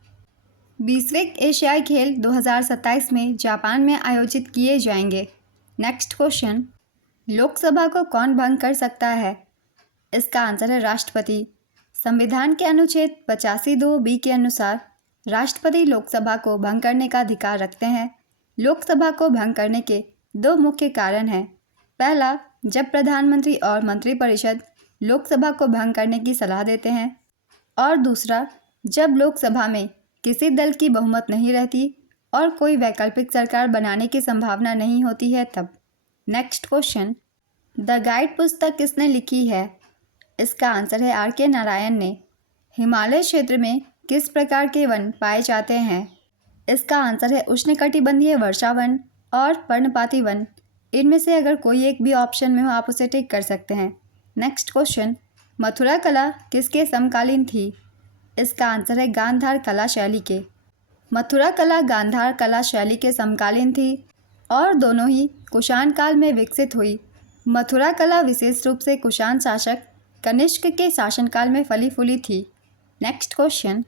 20वें एशियाई खेल 2027 में जापान में आयोजित किए जाएंगे। नेक्स्ट क्वेश्चन, लोकसभा को कौन भंग कर सकता है? इसका आंसर है राष्ट्रपति। संविधान के अनुच्छेद 85(2)(b) के अनुसार राष्ट्रपति लोकसभा को भंग करने का अधिकार रखते हैं। लोकसभा को भंग करने के 2 मुख्य कारण हैं। पहला, जब प्रधानमंत्री और मंत्रिपरिषद लोकसभा को भंग करने की सलाह देते हैं, और दूसरा, जब लोकसभा में किसी दल की बहुमत नहीं रहती और कोई वैकल्पिक सरकार बनाने की संभावना नहीं होती है तब। नेक्स्ट क्वेश्चन, द गाइड पुस्तक किसने लिखी है? इसका आंसर है R.K. नारायण ने। हिमालय क्षेत्र में किस प्रकार के वन पाए जाते हैं? इसका आंसर है उष्णकटिबंधीय वर्षा वन और पर्णपाती वन। इनमें से अगर कोई एक भी ऑप्शन में हो आप उसे टिक कर सकते हैं। नेक्स्ट क्वेश्चन, मथुरा कला किसके समकालीन थी? इसका आंसर है गांधार कला शैली के। मथुरा कला गांधार कला शैली के समकालीन थी और दोनों ही कुषाण काल में विकसित हुई। मथुरा कला विशेष रूप से कुषाण शासक कनिष्क के शासनकाल में फली फूली थी। नेक्स्ट क्वेश्चन,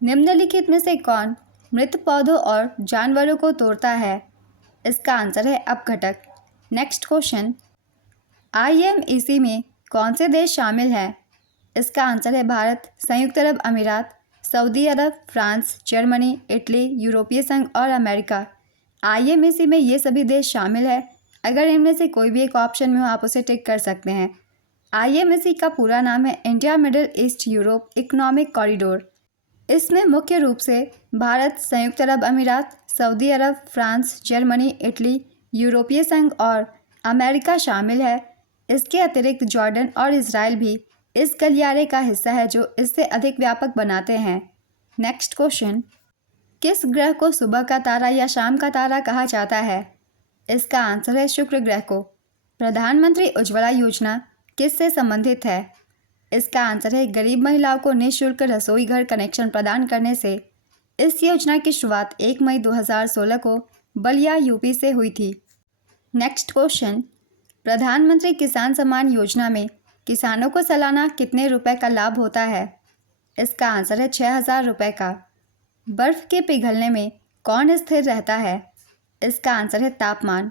निम्नलिखित में से कौन मृत पौधों और जानवरों को तोड़ता है? इसका आंसर है अपघटक। नेक्स्ट क्वेश्चन, IMEC में कौन से देश शामिल हैं? इसका आंसर है भारत, संयुक्त अरब अमीरात, सऊदी अरब, फ्रांस, जर्मनी, इटली, यूरोपीय संघ और अमेरिका। IMEC में ये सभी देश शामिल है। अगर इनमें से कोई भी एक ऑप्शन में हो आप उसे टिक कर सकते हैं। IMEC का पूरा नाम है India middle east Europe economic corridor. इसमें मुख्य रूप से भारत, संयुक्त अरब अमीरात, सऊदी अरब, फ्रांस, जर्मनी, इटली, यूरोपीय संघ और अमेरिका शामिल है। इसके अतिरिक्त जॉर्डन और इजराइल भी इस गलियारे का हिस्सा है, जो इससे अधिक व्यापक बनाते हैं। नेक्स्ट क्वेश्चन, किस ग्रह को सुबह का तारा या शाम का तारा कहा जाता है? इसका आंसर है शुक्र ग्रह को। प्रधानमंत्री उज्ज्वला योजना किससे संबंधित है? इसका आंसर है गरीब महिलाओं को निःशुल्क रसोई घर कनेक्शन प्रदान करने से। इस योजना की शुरुआत 1 मई 2016 को बलिया, यूपी से हुई थी। नेक्स्ट क्वेश्चन, प्रधानमंत्री किसान सम्मान योजना में किसानों को सालाना कितने रुपए का लाभ होता है? इसका आंसर है 6000 रुपये का। बर्फ़ के पिघलने में कौन स्थिर रहता है? इसका आंसर है तापमान।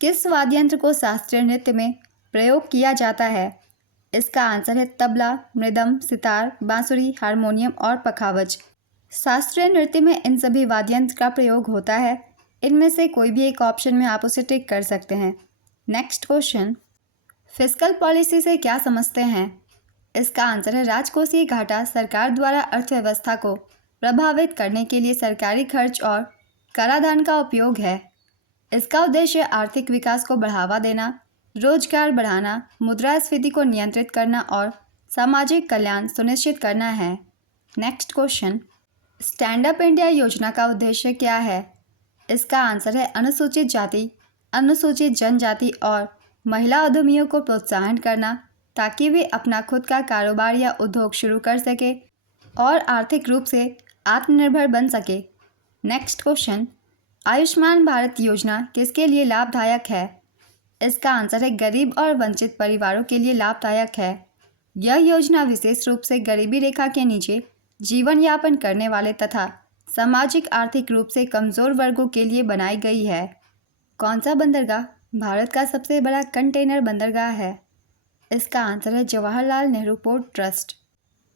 किस वाद्य यंत्र को शास्त्रीय नृत्य में प्रयोग किया जाता है? इसका आंसर है तबला, मृदंग, सितार, बांसुरी, हारमोनियम और पखावज। शास्त्रीय नृत्य में इन सभी वाद्य यंत्र का प्रयोग होता है। इनमें से कोई भी एक ऑप्शन में आप उसे टिक कर सकते हैं। नेक्स्ट क्वेश्चन, फिस्कल पॉलिसी से क्या समझते हैं? इसका आंसर है राजकोषीय घाटा सरकार द्वारा अर्थव्यवस्था को प्रभावित करने के लिए सरकारी खर्च और कराधान का उपयोग है। इसका उद्देश्य आर्थिक विकास को बढ़ावा देना, रोजगार बढ़ाना, मुद्रास्फीति को नियंत्रित करना और सामाजिक कल्याण सुनिश्चित करना है। Next question, stand up India योजना का उद्देश्य क्या है? इसका आंसर है अनुसूचित जाति, अनुसूचित जनजाति और महिला उद्यमियों को प्रोत्साहन करना ताकि वे अपना खुद का कारोबार या उद्योग शुरू कर सके और आर्थिक रूप से आत्मनिर्भर बन सके। नेक्स्ट क्वेश्चन, आयुष्मान भारत योजना किसके लिए लाभदायक है? इसका आंसर है गरीब और वंचित परिवारों के लिए लाभदायक है। यह योजना विशेष रूप से गरीबी रेखा के नीचे जीवन यापन करने वाले तथा सामाजिक आर्थिक रूप से कमज़ोर वर्गों के लिए बनाई गई है। कौन सा बंदरगाह भारत का सबसे बड़ा कंटेनर बंदरगाह है? इसका आंसर है Jawaharlal Nehru port trust.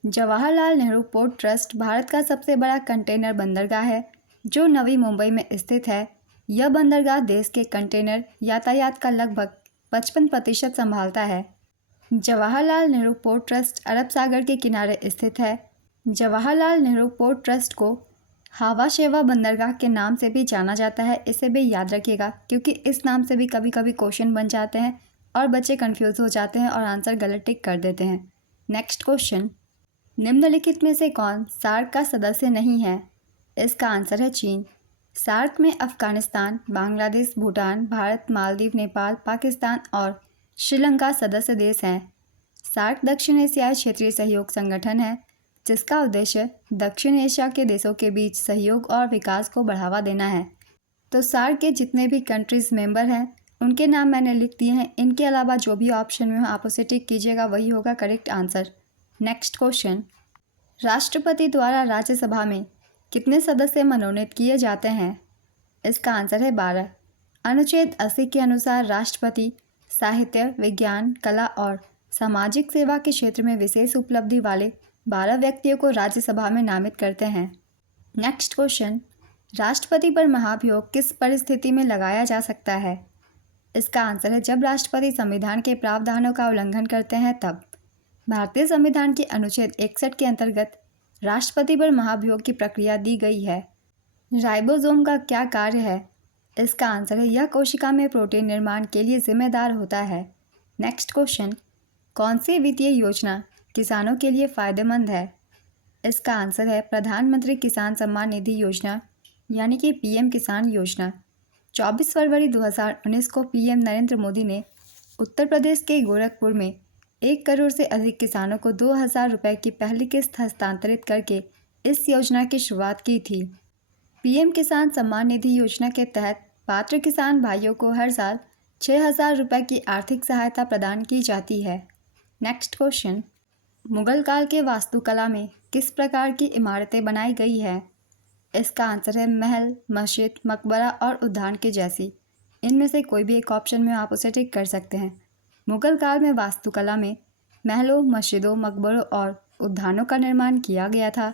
Jawaharlal Nehru port trust Bharat का सबसे बड़ा कंटेनर बंदरगाह है जो नवी मुंबई में स्थित है। यह बंदरगाह देश के कंटेनर यातायात का लगभग 55% संभालता है। जवाहरलाल नेहरू पोर्ट ट्रस्ट अरब सागर के किनारे स्थित है। जवाहरलाल नेहरू पोर्ट ट्रस्ट को हावा शेवा बंदरगाह के नाम से भी जाना जाता है। इसे भी याद रखिएगा क्योंकि इस नाम से भी कभी कभी क्वेश्चन बन जाते हैं और बच्चे कंफ्यूज हो जाते हैं और आंसर गलत टिक कर देते हैं। नेक्स्ट क्वेश्चन, निम्नलिखित में से कौन सार्क का सदस्य नहीं है? इसका आंसर है चीन। सार्क में अफगानिस्तान, बांग्लादेश, भूटान, भारत, मालदीव, नेपाल, पाकिस्तान और श्रीलंका सदस्य देश हैं। सार्क दक्षिण एशियाई क्षेत्रीय सहयोग संगठन है जिसका उद्देश्य दक्षिण एशिया के देशों के बीच सहयोग और विकास को बढ़ावा देना है। तो सार्क के जितने भी कंट्रीज़ मेंबर हैं उनके नाम मैंने लिख दिए हैं। इनके अलावा जो भी ऑप्शन में हो आप उसे टिक कीजिएगा, वही होगा करेक्ट आंसर। नेक्स्ट क्वेश्चन, राष्ट्रपति द्वारा राज्यसभा में कितने सदस्य मनोनीत किए जाते हैं? इसका आंसर है 12। अनुच्छेद 80 के अनुसार राष्ट्रपति साहित्य, विज्ञान, कला और सामाजिक सेवा के क्षेत्र में विशेष उपलब्धि वाले 12 व्यक्तियों को राज्यसभा में नामित करते हैं। नेक्स्ट क्वेश्चन, राष्ट्रपति पर महाभियोग किस परिस्थिति में लगाया जा सकता है? इसका आंसर है जब राष्ट्रपति संविधान के प्रावधानों का उल्लंघन करते हैं तब। भारतीय संविधान के अनुच्छेद 61 के अंतर्गत राष्ट्रपति पर महाभियोग की प्रक्रिया दी गई है। राइबोसोम का क्या कार्य है? इसका आंसर है यह कोशिका में प्रोटीन निर्माण के लिए जिम्मेदार होता है। नेक्स्ट क्वेश्चन, कौन सी वित्तीय योजना किसानों के लिए फ़ायदेमंद है? इसका आंसर है प्रधानमंत्री किसान सम्मान निधि योजना यानी कि पीएम किसान योजना। 24 फरवरी 2019 को पीएम नरेंद्र मोदी ने उत्तर प्रदेश के गोरखपुर में 1 करोड़ से अधिक किसानों को 2000 रुपये की पहली किस्त हस्तांतरित करके इस योजना की शुरुआत की थी। पीएम किसान सम्मान निधि योजना के तहत पात्र किसान भाइयों को हर साल 6000 रुपये की आर्थिक सहायता प्रदान की जाती है। नेक्स्ट क्वेश्चन, मुगल काल के वास्तुकला में किस प्रकार की इमारतें बनाई गई है? इसका आंसर है महल, मस्जिद, मकबरा और उद्यान के जैसी। इनमें से कोई भी एक ऑप्शन में आप उसे टिक कर सकते हैं। मुगल काल में वास्तुकला में महलों, मस्जिदों, मकबरों और उद्यानों का निर्माण किया गया था।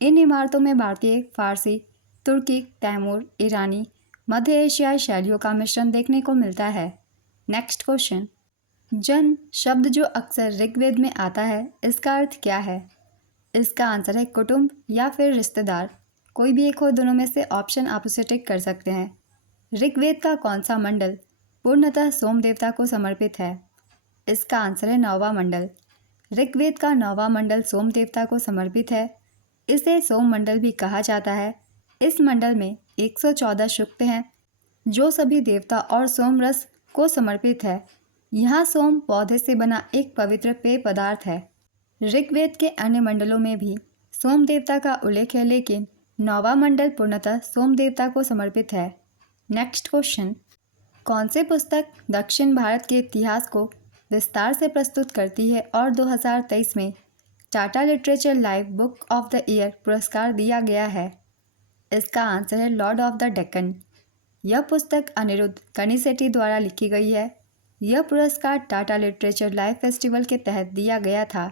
इन इमारतों में भारतीय, फारसी, तुर्की, तैमूर, ईरानी, मध्य एशियाई शैलियों का मिश्रण देखने को मिलता है। नेक्स्ट क्वेश्चन, जन शब्द जो अक्सर ऋग्वेद में आता है इसका अर्थ क्या है? इसका आंसर है कुटुंब या फिर रिश्तेदार। कोई भी एक हो, दोनों में से ऑप्शन आप उसे टिक कर सकते हैं। ऋग्वेद का कौन सा मंडल पूर्णतः सोम देवता को समर्पित है? इसका आंसर है 9वां मंडल। ऋग्वेद का 9वां मंडल सोम देवता को समर्पित है। इसे सोम मंडल भी कहा जाता है। इस मंडल में 114 सूक्त हैं जो सभी देवता और सोम रस को समर्पित है। यहाँ सोम पौधे से बना एक पवित्र पेय पदार्थ है। ऋग्वेद के अन्य मंडलों में भी सोम देवता का उल्लेख है लेकिन 9वां मंडल पूर्णतः सोम देवता को समर्पित है। नेक्स्ट क्वेश्चन, कौन सी पुस्तक दक्षिण भारत के इतिहास को विस्तार से प्रस्तुत करती है और 2023 में Tata literature live book of the year पुरस्कार दिया गया है? इसका आंसर है लॉर्ड ऑफ द डेक्कन। यह पुस्तक अनिरुद्ध कनिसेट्टी द्वारा लिखी गई है। यह पुरस्कार टाटा लिटरेचर लाइव फेस्टिवल के तहत दिया गया था।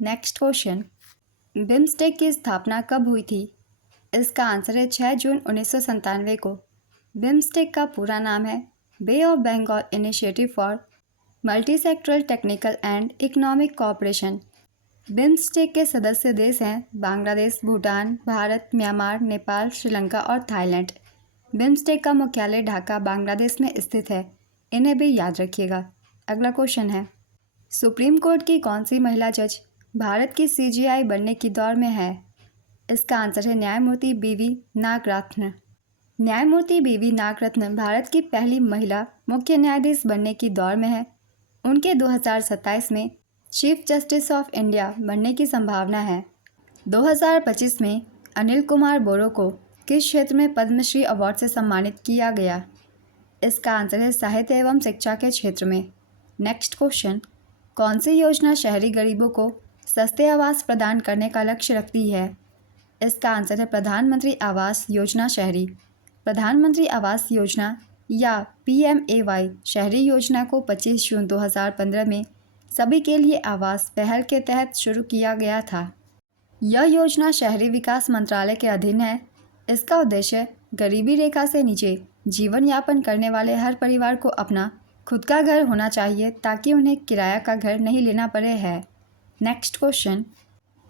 नेक्स्ट क्वेश्चन, बिम्स्टेक की स्थापना कब हुई थी? इसका आंसर है 6 जून 1997 को। बिम्स्टेक का पूरा नाम है bay of Bengal initiative for multi sectoral technical and economic cooperation. BIMSTEC के सदस्य देश हैं बांग्लादेश, भूटान, भारत, म्यांमार, नेपाल, श्रीलंका और थाईलैंड। बिम्स्टेक का मुख्यालय ढाका, बांग्लादेश में स्थित है। इन्हें भी याद रखिएगा। अगला क्वेश्चन है, सुप्रीम कोर्ट की कौन सी महिला जज भारत की CJI बनने की दौड़ में है? इसका आंसर है न्यायमूर्ति BV नागरत्न। न्यायमूर्ति BV नागरत्न भारत की पहली महिला मुख्य न्यायाधीश बनने की दौड़ में है। उनके 2027 में चीफ जस्टिस ऑफ इंडिया बनने की संभावना है। 2025 में अनिल कुमार बोरो को किस क्षेत्र में पद्मश्री अवार्ड से सम्मानित किया गया? इसका आंसर है साहित्य एवं शिक्षा के क्षेत्र में। नेक्स्ट क्वेश्चन, कौन सी योजना शहरी गरीबों को सस्ते आवास प्रदान करने का लक्ष्य रखती है? इसका आंसर है प्रधानमंत्री आवास योजना शहरी। प्रधानमंत्री आवास योजना या PMAY शहरी योजना को 25 जून 2015 में सभी के लिए आवास पहल के तहत शुरू किया गया था। यह योजना शहरी विकास मंत्रालय के अधीन है। इसका उद्देश्य गरीबी रेखा से नीचे जीवन यापन करने वाले हर परिवार को अपना खुद का घर होना चाहिए ताकि उन्हें किराया का घर नहीं लेना पड़े है। नेक्स्ट क्वेश्चन,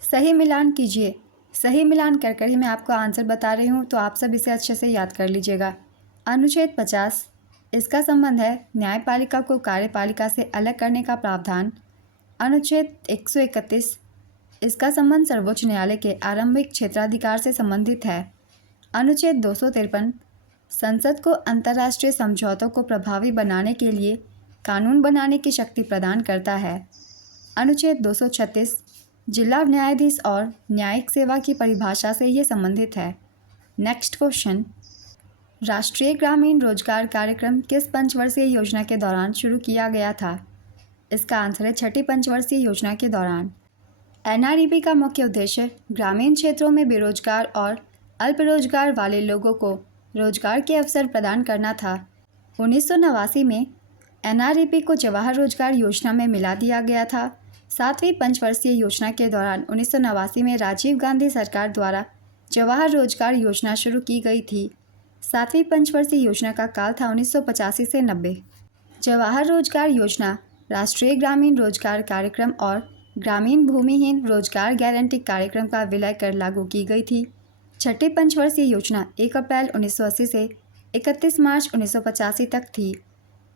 सही मिलान कीजिए। सही मिलान कर ही मैं आपको आंसर बता रही हूँ, तो आप सब इसे अच्छे से याद कर लीजिएगा। अनुच्छेद 50, इसका संबंध है न्यायपालिका को कार्यपालिका से अलग करने का प्रावधान। अनुच्छेद 131, इसका संबंध सर्वोच्च न्यायालय के आरंभिक क्षेत्राधिकार से संबंधित है। अनुच्छेद 253, संसद को अंतर्राष्ट्रीय समझौतों को प्रभावी बनाने के लिए कानून बनाने की शक्ति प्रदान करता है। अनुच्छेद 236, जिला न्यायाधीश और न्यायिक सेवा की परिभाषा से ये संबंधित है। नेक्स्ट क्वेश्चन, राष्ट्रीय ग्रामीण रोजगार कार्यक्रम किस पंचवर्षीय योजना के दौरान शुरू किया गया था? इसका आंसर है छठी पंचवर्षीय योजना के दौरान। NREP का मुख्य उद्देश्य ग्रामीण क्षेत्रों में बेरोजगार और अल्प रोजगार वाले लोगों को रोजगार के अवसर प्रदान करना था। 1989 में NREP को जवाहर रोजगार योजना में मिला दिया गया था। 7वीं पंचवर्षीय योजना के दौरान 1989 में राजीव गांधी सरकार द्वारा जवाहर रोजगार योजना शुरू की गई थी। 7वीं पंचवर्षीय योजना का काल था 1985 से 90। जवाहर रोजगार योजना राष्ट्रीय ग्रामीण रोजगार कार्यक्रम और ग्रामीण भूमिहीन रोजगार गारंटी कार्यक्रम का विलय कर लागू की गई थी। छठी पंचवर्षीय योजना 1 अप्रैल 1980 से 31 मार्च 1985 तक थी।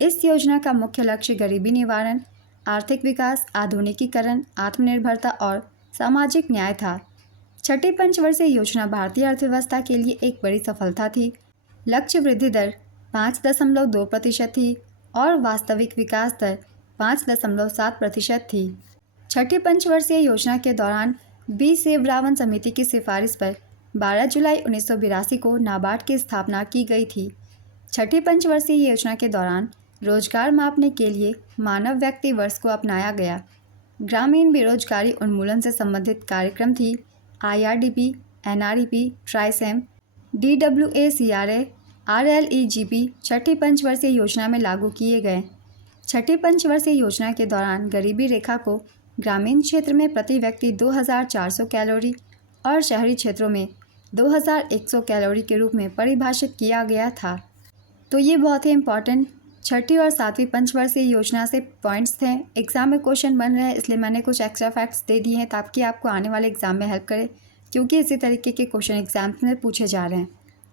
इस योजना का मुख्य लक्ष्य गरीबी निवारण, आर्थिक विकास, आधुनिकीकरण, आत्मनिर्भरता और सामाजिक न्याय था। छठी पंचवर्षीय योजना भारतीय अर्थव्यवस्था के लिए एक बड़ी सफलता थी। लक्ष्य वृद्धि दर 5.2% थी और वास्तविक विकास दर 5.7% थी। छठी पंचवर्षीय योजना के दौरान B सेवरावन समिति की सिफारिश पर 12 जुलाई 1982 को नाबार्ड की स्थापना की गई थी। छठी पंचवर्षीय योजना के दौरान रोजगार मापने के लिए मानव व्यक्ति वर्ष को अपनाया गया। ग्रामीण बेरोजगारी उन्मूलन से संबंधित कार्यक्रम थी IRDP, NREP, ट्राइसेम, DWACRA, RLEGP छठी पंचवर्षीय योजना में लागू किए गए। छठी पंचवर्षीय योजना के दौरान गरीबी रेखा को ग्रामीण क्षेत्र में प्रति व्यक्ति 2400 कैलोरी और शहरी क्षेत्रों में 2100 कैलोरी के रूप में परिभाषित किया गया था। तो ये बहुत ही इम्पॉर्टेंट छठी और 7वीं पंचवर्षीय योजना से पॉइंट्स थे। एग्ज़ाम में क्वेश्चन बन रहे हैं, इसलिए मैंने कुछ एक्स्ट्रा फैक्ट्स दे दिए हैं ताकि आपको आने वाले एग्ज़ाम में हेल्प करे, क्योंकि इसी तरीके के क्वेश्चन एग्जाम्स में पूछे जा रहे हैं।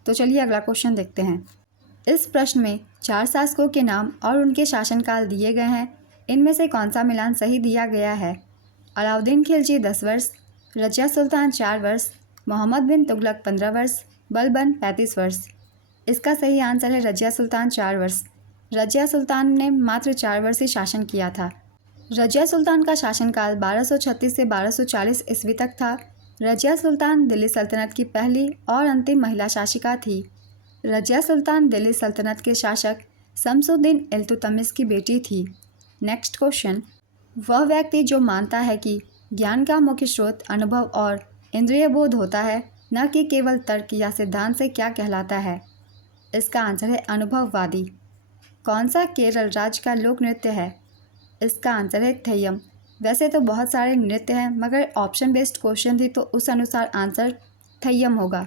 तो चलिए अगला क्वेश्चन देखते हैं। इस प्रश्न में 4 शासकों के नाम और उनके शासनकाल दिए गए हैं। इनमें से कौन सा मिलान सही दिया गया है? अलाउद्दीन खिलजी 10 वर्ष, रजिया सुल्तान 4 वर्ष, मोहम्मद बिन तुगलक 15 वर्ष, बलबन 35 वर्ष। इसका सही आंसर है रजिया सुल्तान 4 वर्ष। रजिया सुल्तान ने मात्र 4 वर्ष ही शासन किया था। रजिया सुल्तान का शासनकाल 1236 से 1240 ईस्वी तक था। रजिया सुल्तान दिल्ली सल्तनत की पहली और अंतिम महिला शासिका थी। रजिया सुल्तान दिल्ली सल्तनत के शासक शमसुद्दीन इल्तुतमिश की बेटी थी। नेक्स्ट क्वेश्चन, वह व्यक्ति जो मानता है कि ज्ञान का मुख्य स्रोत अनुभव और इंद्रिय बोध होता है, न कि केवल तर्क या सिद्धांत से, क्या कहलाता है? इसका आंसर है अनुभववादी। कौन सा केरल राज्य का लोक नृत्य है? इसका आंसर है थेयम। वैसे तो बहुत सारे नृत्य हैं, मगर ऑप्शन बेस्ड क्वेश्चन थी तो उस अनुसार आंसर थेयम होगा।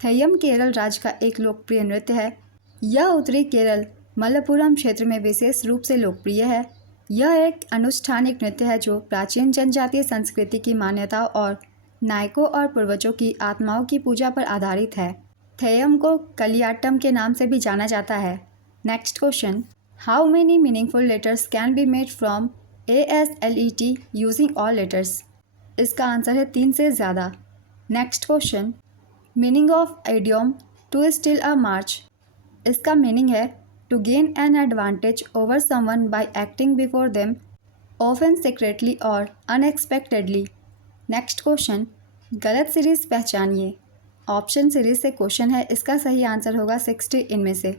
थेयम केरल राज्य का एक लोकप्रिय नृत्य है। यह उत्तरी केरल मलप्पुरम क्षेत्र में विशेष रूप से लोकप्रिय है। यह एक अनुष्ठानिक नृत्य है जो प्राचीन जनजातीय संस्कृति की मान्यताओं और नायकों और पूर्वजों की आत्माओं की पूजा पर आधारित है। थेयम को कलियाट्टम के नाम से भी जाना जाता है। Next question, how many meaningful letters can be made from ASLET using all letters. इसका आंसर है 3 से ज़्यादा। Next question, meaning of idiom to steal a march. इसका मीनिंग है to gain an advantage over someone by acting before them, often secretly और unexpectedly. Next question, गलत series पहचानिए। Option series से क्वेश्चन है, इसका सही आंसर होगा 60 इनमें से।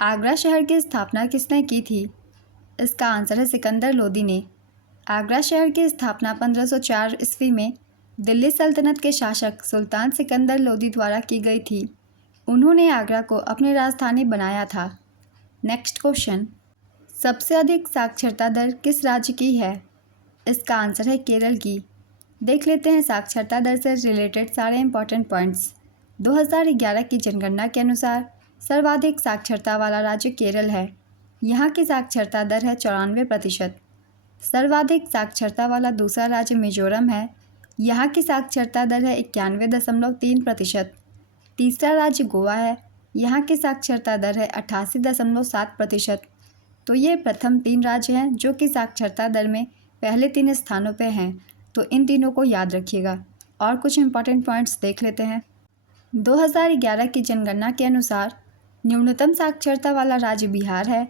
आगरा शहर की स्थापना किसने की थी? इसका आंसर है सिकंदर लोदी ने। आगरा शहर की स्थापना 1504 ईस्वी में दिल्ली सल्तनत के शासक सुल्तान सिकंदर लोदी द्वारा की गई थी। उन्होंने आगरा को अपनी राजधानी बनाया था। नेक्स्ट क्वेश्चन, सबसे अधिक साक्षरता दर किस राज्य की है? इसका आंसर है केरल की। देख लेते हैं साक्षरता दर से रिलेटेड सारे इंपॉर्टेंट पॉइंट्स। 2011 की जनगणना के अनुसार सर्वाधिक साक्षरता वाला राज्य केरल है। यहाँ की साक्षरता दर है 94%। सर्वाधिक साक्षरता वाला दूसरा राज्य मिजोरम है। यहाँ की साक्षरता दर है 91.3%। तीसरा राज्य गोवा है। यहाँ की साक्षरता दर है 88.7%। तो ये प्रथम 3 राज्य हैं जो कि साक्षरता दर में पहले 3 स्थानों पे हैं, तो इन तीनों को याद रखिएगा। और कुछ इंपॉर्टेंट पॉइंट्स देख लेते हैं। 2011 की जनगणना के अनुसार न्यूनतम साक्षरता वाला राज्य बिहार है।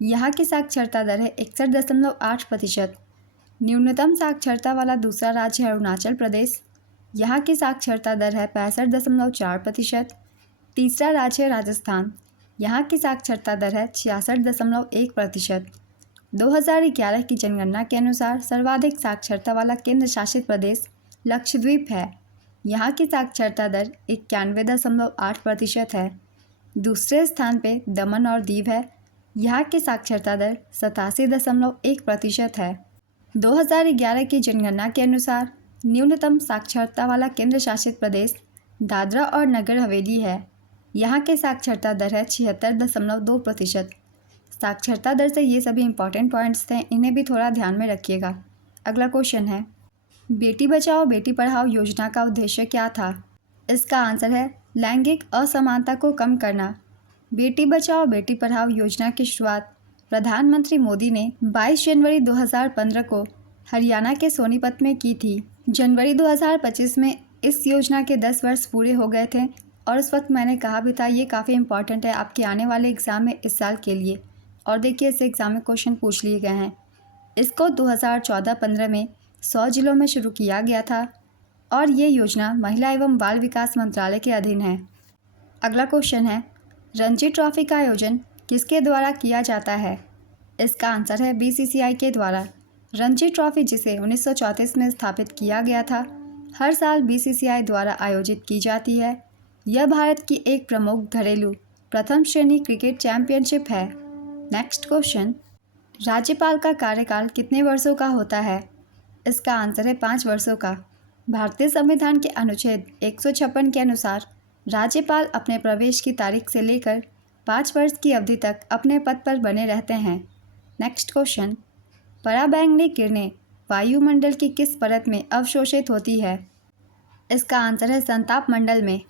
यहाँ की साक्षरता दर है 61.8%। न्यूनतम साक्षरता वाला दूसरा राज्य है अरुणाचल प्रदेश। यहाँ की साक्षरता दर है 65.4%। तीसरा राज्य है राजस्थान। यहाँ की साक्षरता दर है 66.1%। 2011 की जनगणना के अनुसार सर्वाधिक साक्षरता वाला केंद्र शासित प्रदेश लक्षद्वीप है। यहाँ की साक्षरता दर 91.8% है। दूसरे स्थान पे दमन और दीव है। यहाँ की साक्षरता दर 87.1% है। 2011 की जनगणना के अनुसार न्यूनतम साक्षरता वाला केंद्र शासित प्रदेश दादरा और नगर हवेली है। यहाँ की साक्षरता दर है 76.2%। साक्षरता दर से ये सभी इंपॉर्टेंट पॉइंट्स थे, इन्हें भी थोड़ा ध्यान में रखिएगा। अगला क्वेश्चन है, बेटी बचाओ बेटी पढ़ाओ योजना का उद्देश्य क्या था? इसका आंसर है लैंगिक असमानता को कम करना। बेटी बचाओ बेटी पढ़ाओ योजना की शुरुआत प्रधानमंत्री मोदी ने 22 जनवरी 2015 को हरियाणा के सोनीपत में की थी। जनवरी 2025 में इस योजना के 10 वर्ष पूरे हो गए थे और उस वक्त मैंने कहा भी था ये काफ़ी इंपॉर्टेंट है आपके आने वाले एग्ज़ाम में इस साल के लिए। और देखिए इस एग्ज़ाम में क्वेश्चन पूछ लिए गए हैं। इसको 2014-15 में 100 जिलों में शुरू किया गया था और ये योजना महिला एवं बाल विकास मंत्रालय के अधीन है। अगला क्वेश्चन है, रणजी ट्रॉफी का आयोजन किसके द्वारा किया जाता है? इसका आंसर है BCCI के द्वारा। रणजी ट्रॉफी जिसे 1934 में स्थापित किया गया था, हर साल BCCI द्वारा आयोजित की जाती है। यह भारत की एक प्रमुख घरेलू प्रथम श्रेणी क्रिकेट चैंपियनशिप है। नेक्स्ट क्वेश्चन, राज्यपाल का कार्यकाल कितने वर्षों का होता है? इसका आंसर है 5 वर्षों का। भारतीय संविधान के अनुच्छेद 156 के अनुसार राज्यपाल अपने प्रवेश की तारीख से लेकर 5 वर्ष की अवधि तक अपने पद पर बने रहते हैं। नेक्स्ट क्वेश्चन, पराबैंगनी किरणें वायुमंडल की किस परत में अवशोषित होती है? इसका आंसर है संताप मंडल में।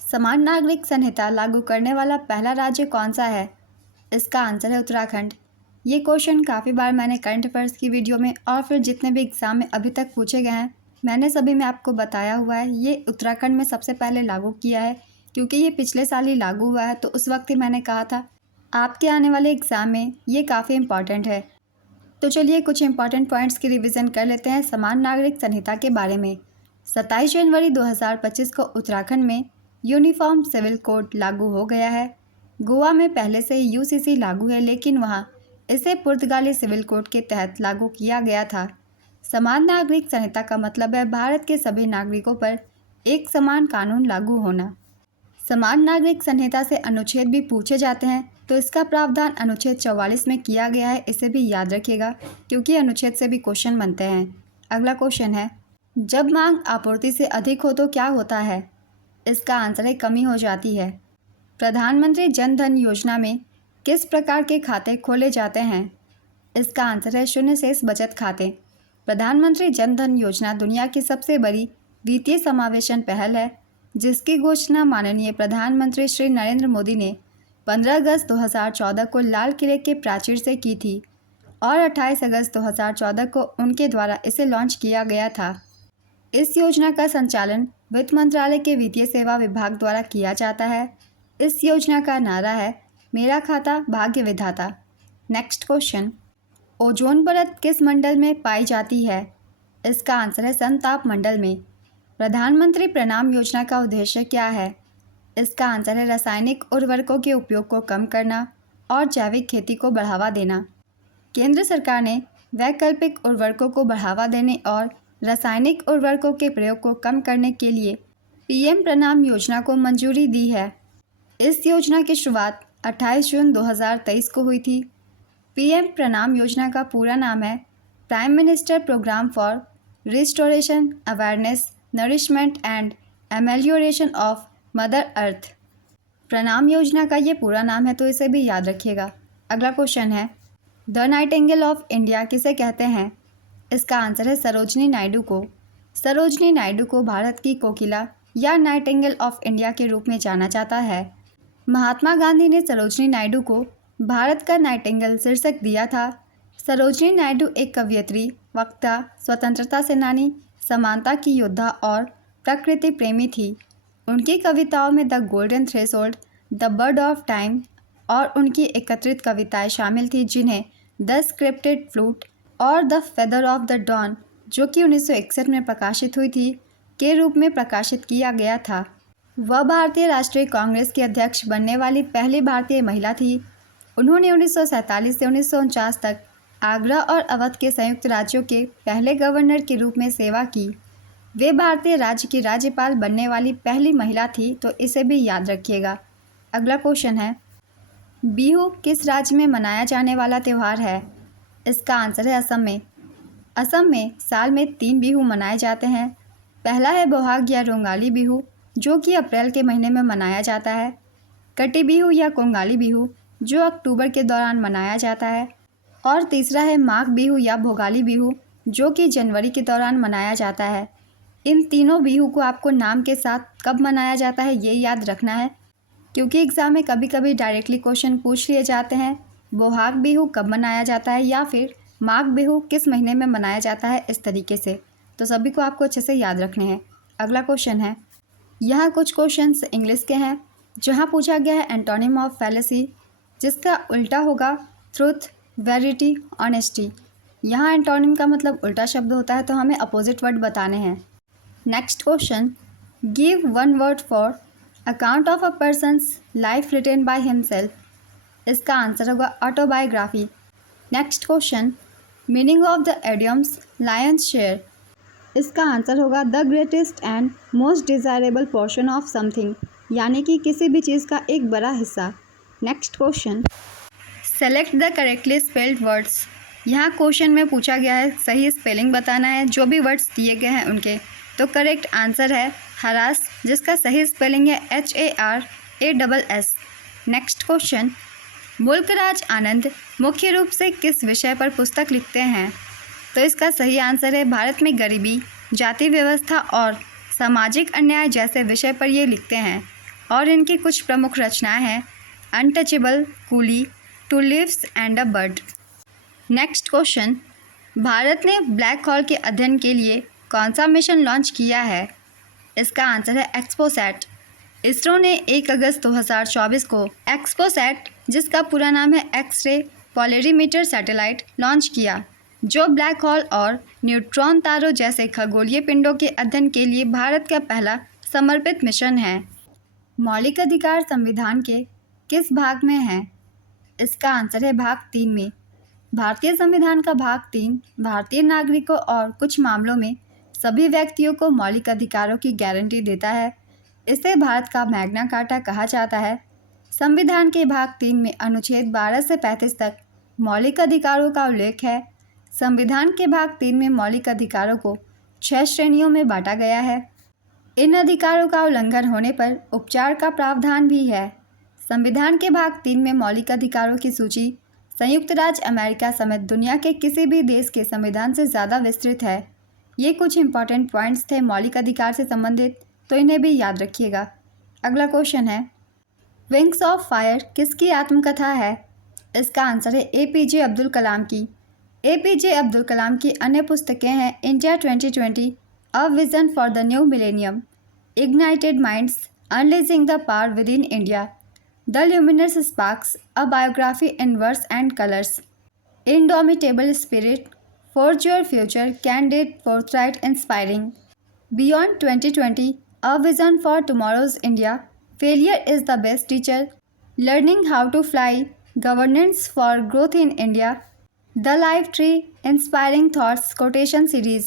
समान नागरिक संहिता लागू करने वाला पहला राज्य कौन सा है? इसका आंसर है उत्तराखंड। ये क्वेश्चन काफ़ी बार मैंने करंट अफेयर्स की वीडियो में और फिर जितने भी एग्ज़ाम में अभी तक पूछे गए हैं मैंने सभी में आपको बताया हुआ है। ये उत्तराखंड में सबसे पहले लागू किया है क्योंकि ये पिछले साल ही लागू हुआ है, तो उस वक्त ही मैंने कहा था आपके आने वाले एग्ज़ाम में ये काफ़ी इम्पॉर्टेंट है। तो चलिए कुछ इंपॉर्टेंट पॉइंट्स की रिवीजन कर लेते हैं समान नागरिक संहिता के बारे में। 27 जनवरी 2025 को उत्तराखंड में यूनिफॉर्म सिविल कोड लागू हो गया है। गोवा में पहले से ही UCC लागू है, लेकिन वहाँ इसे पुर्तगाली सिविल कोड के तहत लागू किया गया था। समान नागरिक संहिता का मतलब है भारत के सभी नागरिकों पर एक समान कानून लागू होना। समान नागरिक संहिता से अनुच्छेद भी पूछे जाते हैं, तो इसका प्रावधान अनुच्छेद 44 में किया गया है। इसे भी याद रखिएगा क्योंकि अनुच्छेद से भी क्वेश्चन बनते हैं। अगला क्वेश्चन है, जब मांग आपूर्ति से अधिक हो तो क्या होता है? इसका आंसर है कमी हो जाती है। प्रधानमंत्री जन धन योजना में किस प्रकार के खाते खोले जाते हैं? इसका आंसर है शून्य शेष बचत खाते। प्रधानमंत्री जन धन योजना दुनिया की सबसे बड़ी वित्तीय समावेशन पहल है, जिसकी घोषणा माननीय प्रधानमंत्री श्री नरेंद्र मोदी ने 15 अगस्त 2014 को लाल किले के प्राचीर से की थी और 28 अगस्त 2014 को उनके द्वारा इसे लॉन्च किया गया था। इस योजना का संचालन वित्त मंत्रालय के वित्तीय सेवा विभाग द्वारा किया जाता है। इस योजना का नारा है मेरा खाता भाग्य विधाता। नेक्स्ट क्वेश्चन, ओजोन परत किस मंडल में पाई जाती है? इसका आंसर है समताप मंडल में। प्रधानमंत्री प्रणाम योजना का उद्देश्य क्या है? इसका आंसर है रासायनिक उर्वरकों के उपयोग को कम करना और जैविक खेती को बढ़ावा देना। केंद्र सरकार ने वैकल्पिक उर्वरकों को बढ़ावा देने और रासायनिक उर्वरकों के प्रयोग को कम करने के लिए पीएम प्रणाम योजना को मंजूरी दी है। इस योजना की शुरुआत 28 जून 2023 को हुई थी। पीएम प्रणाम योजना का पूरा नाम है prime minister programme for restoration awareness nourishment and amelioration of mother earth. Pranam योजना का ये पूरा नाम है, तो इसे भी याद रखिएगा। अगला क्वेश्चन है, द नाइटिंगेल ऑफ इंडिया किसे कहते हैं? इसका आंसर है सरोजनी नायडू को। सरोजनी नायडू को भारत की कोकिला या नाइटिंगेल ऑफ इंडिया के रूप में जाना जाता है। महात्मा गांधी ने सरोजनी नायडू को भारत का नाइटिंगेल शीर्षक दिया था। सरोजनी नायडू एक कवयित्री, वक्ता, स्वतंत्रता सेनानी, समानता की योद्धा और प्रकृति प्रेमी थी। उनकी कविताओं में the golden threshold, the bird of time और उनकी एकत्रित कविताएं शामिल थी, जिन्हें द स्क्रिप्टेड फ्लूट और the feather of the dawn, जो कि 1961 में प्रकाशित हुई थी, के रूप में प्रकाशित किया गया था। वह भारतीय राष्ट्रीय कांग्रेस की अध्यक्ष बनने वाली पहली भारतीय महिला थी। उन्होंने 1947 से 1949 तक आगरा और अवध के संयुक्त राज्यों के पहले गवर्नर के रूप में सेवा की। वे भारतीय राज्य की राज्यपाल बनने वाली पहली महिला थी, तो इसे भी याद रखिएगा। अगला क्वेश्चन है, बिहू किस राज्य में मनाया जाने वाला त्यौहार है? इसका आंसर है असम में। असम में साल में 3 बिहू मनाए जाते हैं। पहला है बोहाग या रोंगाली बिहू, जो कि अप्रैल के महीने में मनाया जाता है। कटी बिहू या कोंगाली बिहू, जो अक्टूबर के दौरान मनाया जाता है। और तीसरा है माघ बिहू या भोगाली बिहू, जो कि जनवरी के दौरान मनाया जाता है। इन तीनों बिहू को आपको नाम के साथ कब मनाया जाता है ये याद रखना है, क्योंकि एग्ज़ाम में कभी कभी डायरेक्टली क्वेश्चन पूछ लिए जाते हैं, बोहाग बिहू कब मनाया जाता है या फिर माघ बिहू किस महीने में मनाया जाता है, इस तरीके से। तो सभी को आपको अच्छे से याद रखने हैं। अगला क्वेश्चन है, यहाँ कुछ क्वेश्चंस इंग्लिश के हैं, जहाँ पूछा गया है एंटोनिम ऑफ फैलेसी, जिसका उल्टा होगा ट्रुथ, वेरिटी, ऑनेस्टी। यहाँ एंटोनिम का मतलब उल्टा शब्द होता है, तो हमें अपोजिट वर्ड बताने हैं। Next question, give one word for account of a person's life written by himself. इसका आंसर होगा autobiography. Next question, meaning of the idioms lion's share. इसका आंसर होगा the greatest and most desirable portion of something, यानी कि किसी भी चीज़ का एक बड़ा हिस्सा। Next question, select the correctly spelled words. यहाँ क्वेश्चन में पूछा गया है सही स्पेलिंग बताना है जो भी वर्ड्स दिए गए हैं उनके। तो करेक्ट आंसर है हरास, जिसका सही स्पेलिंग है HARASS। नेक्स्ट क्वेश्चन, मुल्कराज आनंद मुख्य रूप से किस विषय पर पुस्तक लिखते हैं? तो इसका सही आंसर है भारत में गरीबी, जाति व्यवस्था और सामाजिक अन्याय जैसे विषय पर ये लिखते हैं। और इनकी कुछ प्रमुख रचनाएं हैं untouchable, coolie, two leaves and a bird. Next question, Bharat ने ब्लैक होल के अध्ययन के लिए कौन सा मिशन लॉन्च किया है? इसका आंसर है एक्सपोसैट। इसरो ने 1 अगस्त 2024 को एक्सपोसैट, जिसका पूरा नाम है एक्स-रे पोलरीमीटर सैटेलाइट, लॉन्च किया, जो ब्लैक होल और न्यूट्रॉन तारों जैसे खगोलीय पिंडों के अध्ययन के लिए भारत का पहला समर्पित मिशन है। मौलिक अधिकार संविधान के किस भाग में है? इसका आंसर है भाग 3 में। भारतीय संविधान का भाग 3 भारतीय नागरिकों और कुछ मामलों में सभी व्यक्तियों को मौलिक अधिकारों की गारंटी देता है। इसे भारत का मैग्ना कार्टा कहा जाता है। संविधान के भाग 3 में अनुच्छेद 12 से 35 तक मौलिक अधिकारों का उल्लेख है। संविधान के भाग 3 में मौलिक अधिकारों को 6 श्रेणियों में बांटा गया है। इन अधिकारों का उल्लंघन होने पर उपचार का प्रावधान भी है। संविधान के भाग 3 में मौलिक अधिकारों की सूची संयुक्त राज्य अमेरिका समेत दुनिया के किसी भी देश के संविधान से ज़्यादा विस्तृत है। ये कुछ इंपॉर्टेंट पॉइंट्स थे मौलिक अधिकार से संबंधित, तो इन्हें भी याद रखिएगा। अगला क्वेश्चन है, विंग्स ऑफ फायर किसकी आत्मकथा है? इसका आंसर है APJ अब्दुल कलाम की। APJ अब्दुल कलाम की अन्य पुस्तकें हैं India 2020, a vision for the new millennium, ignited minds, unleashing the power within India, the luminous sparks, a biography in words and colours, indomitable spirit, forge your future, candid, forthright, inspiring, beyond 2020, a vision for tomorrow's India, failure is the best teacher, learning how to fly, governance for growth in India, the life tree, inspiring thoughts quotation series.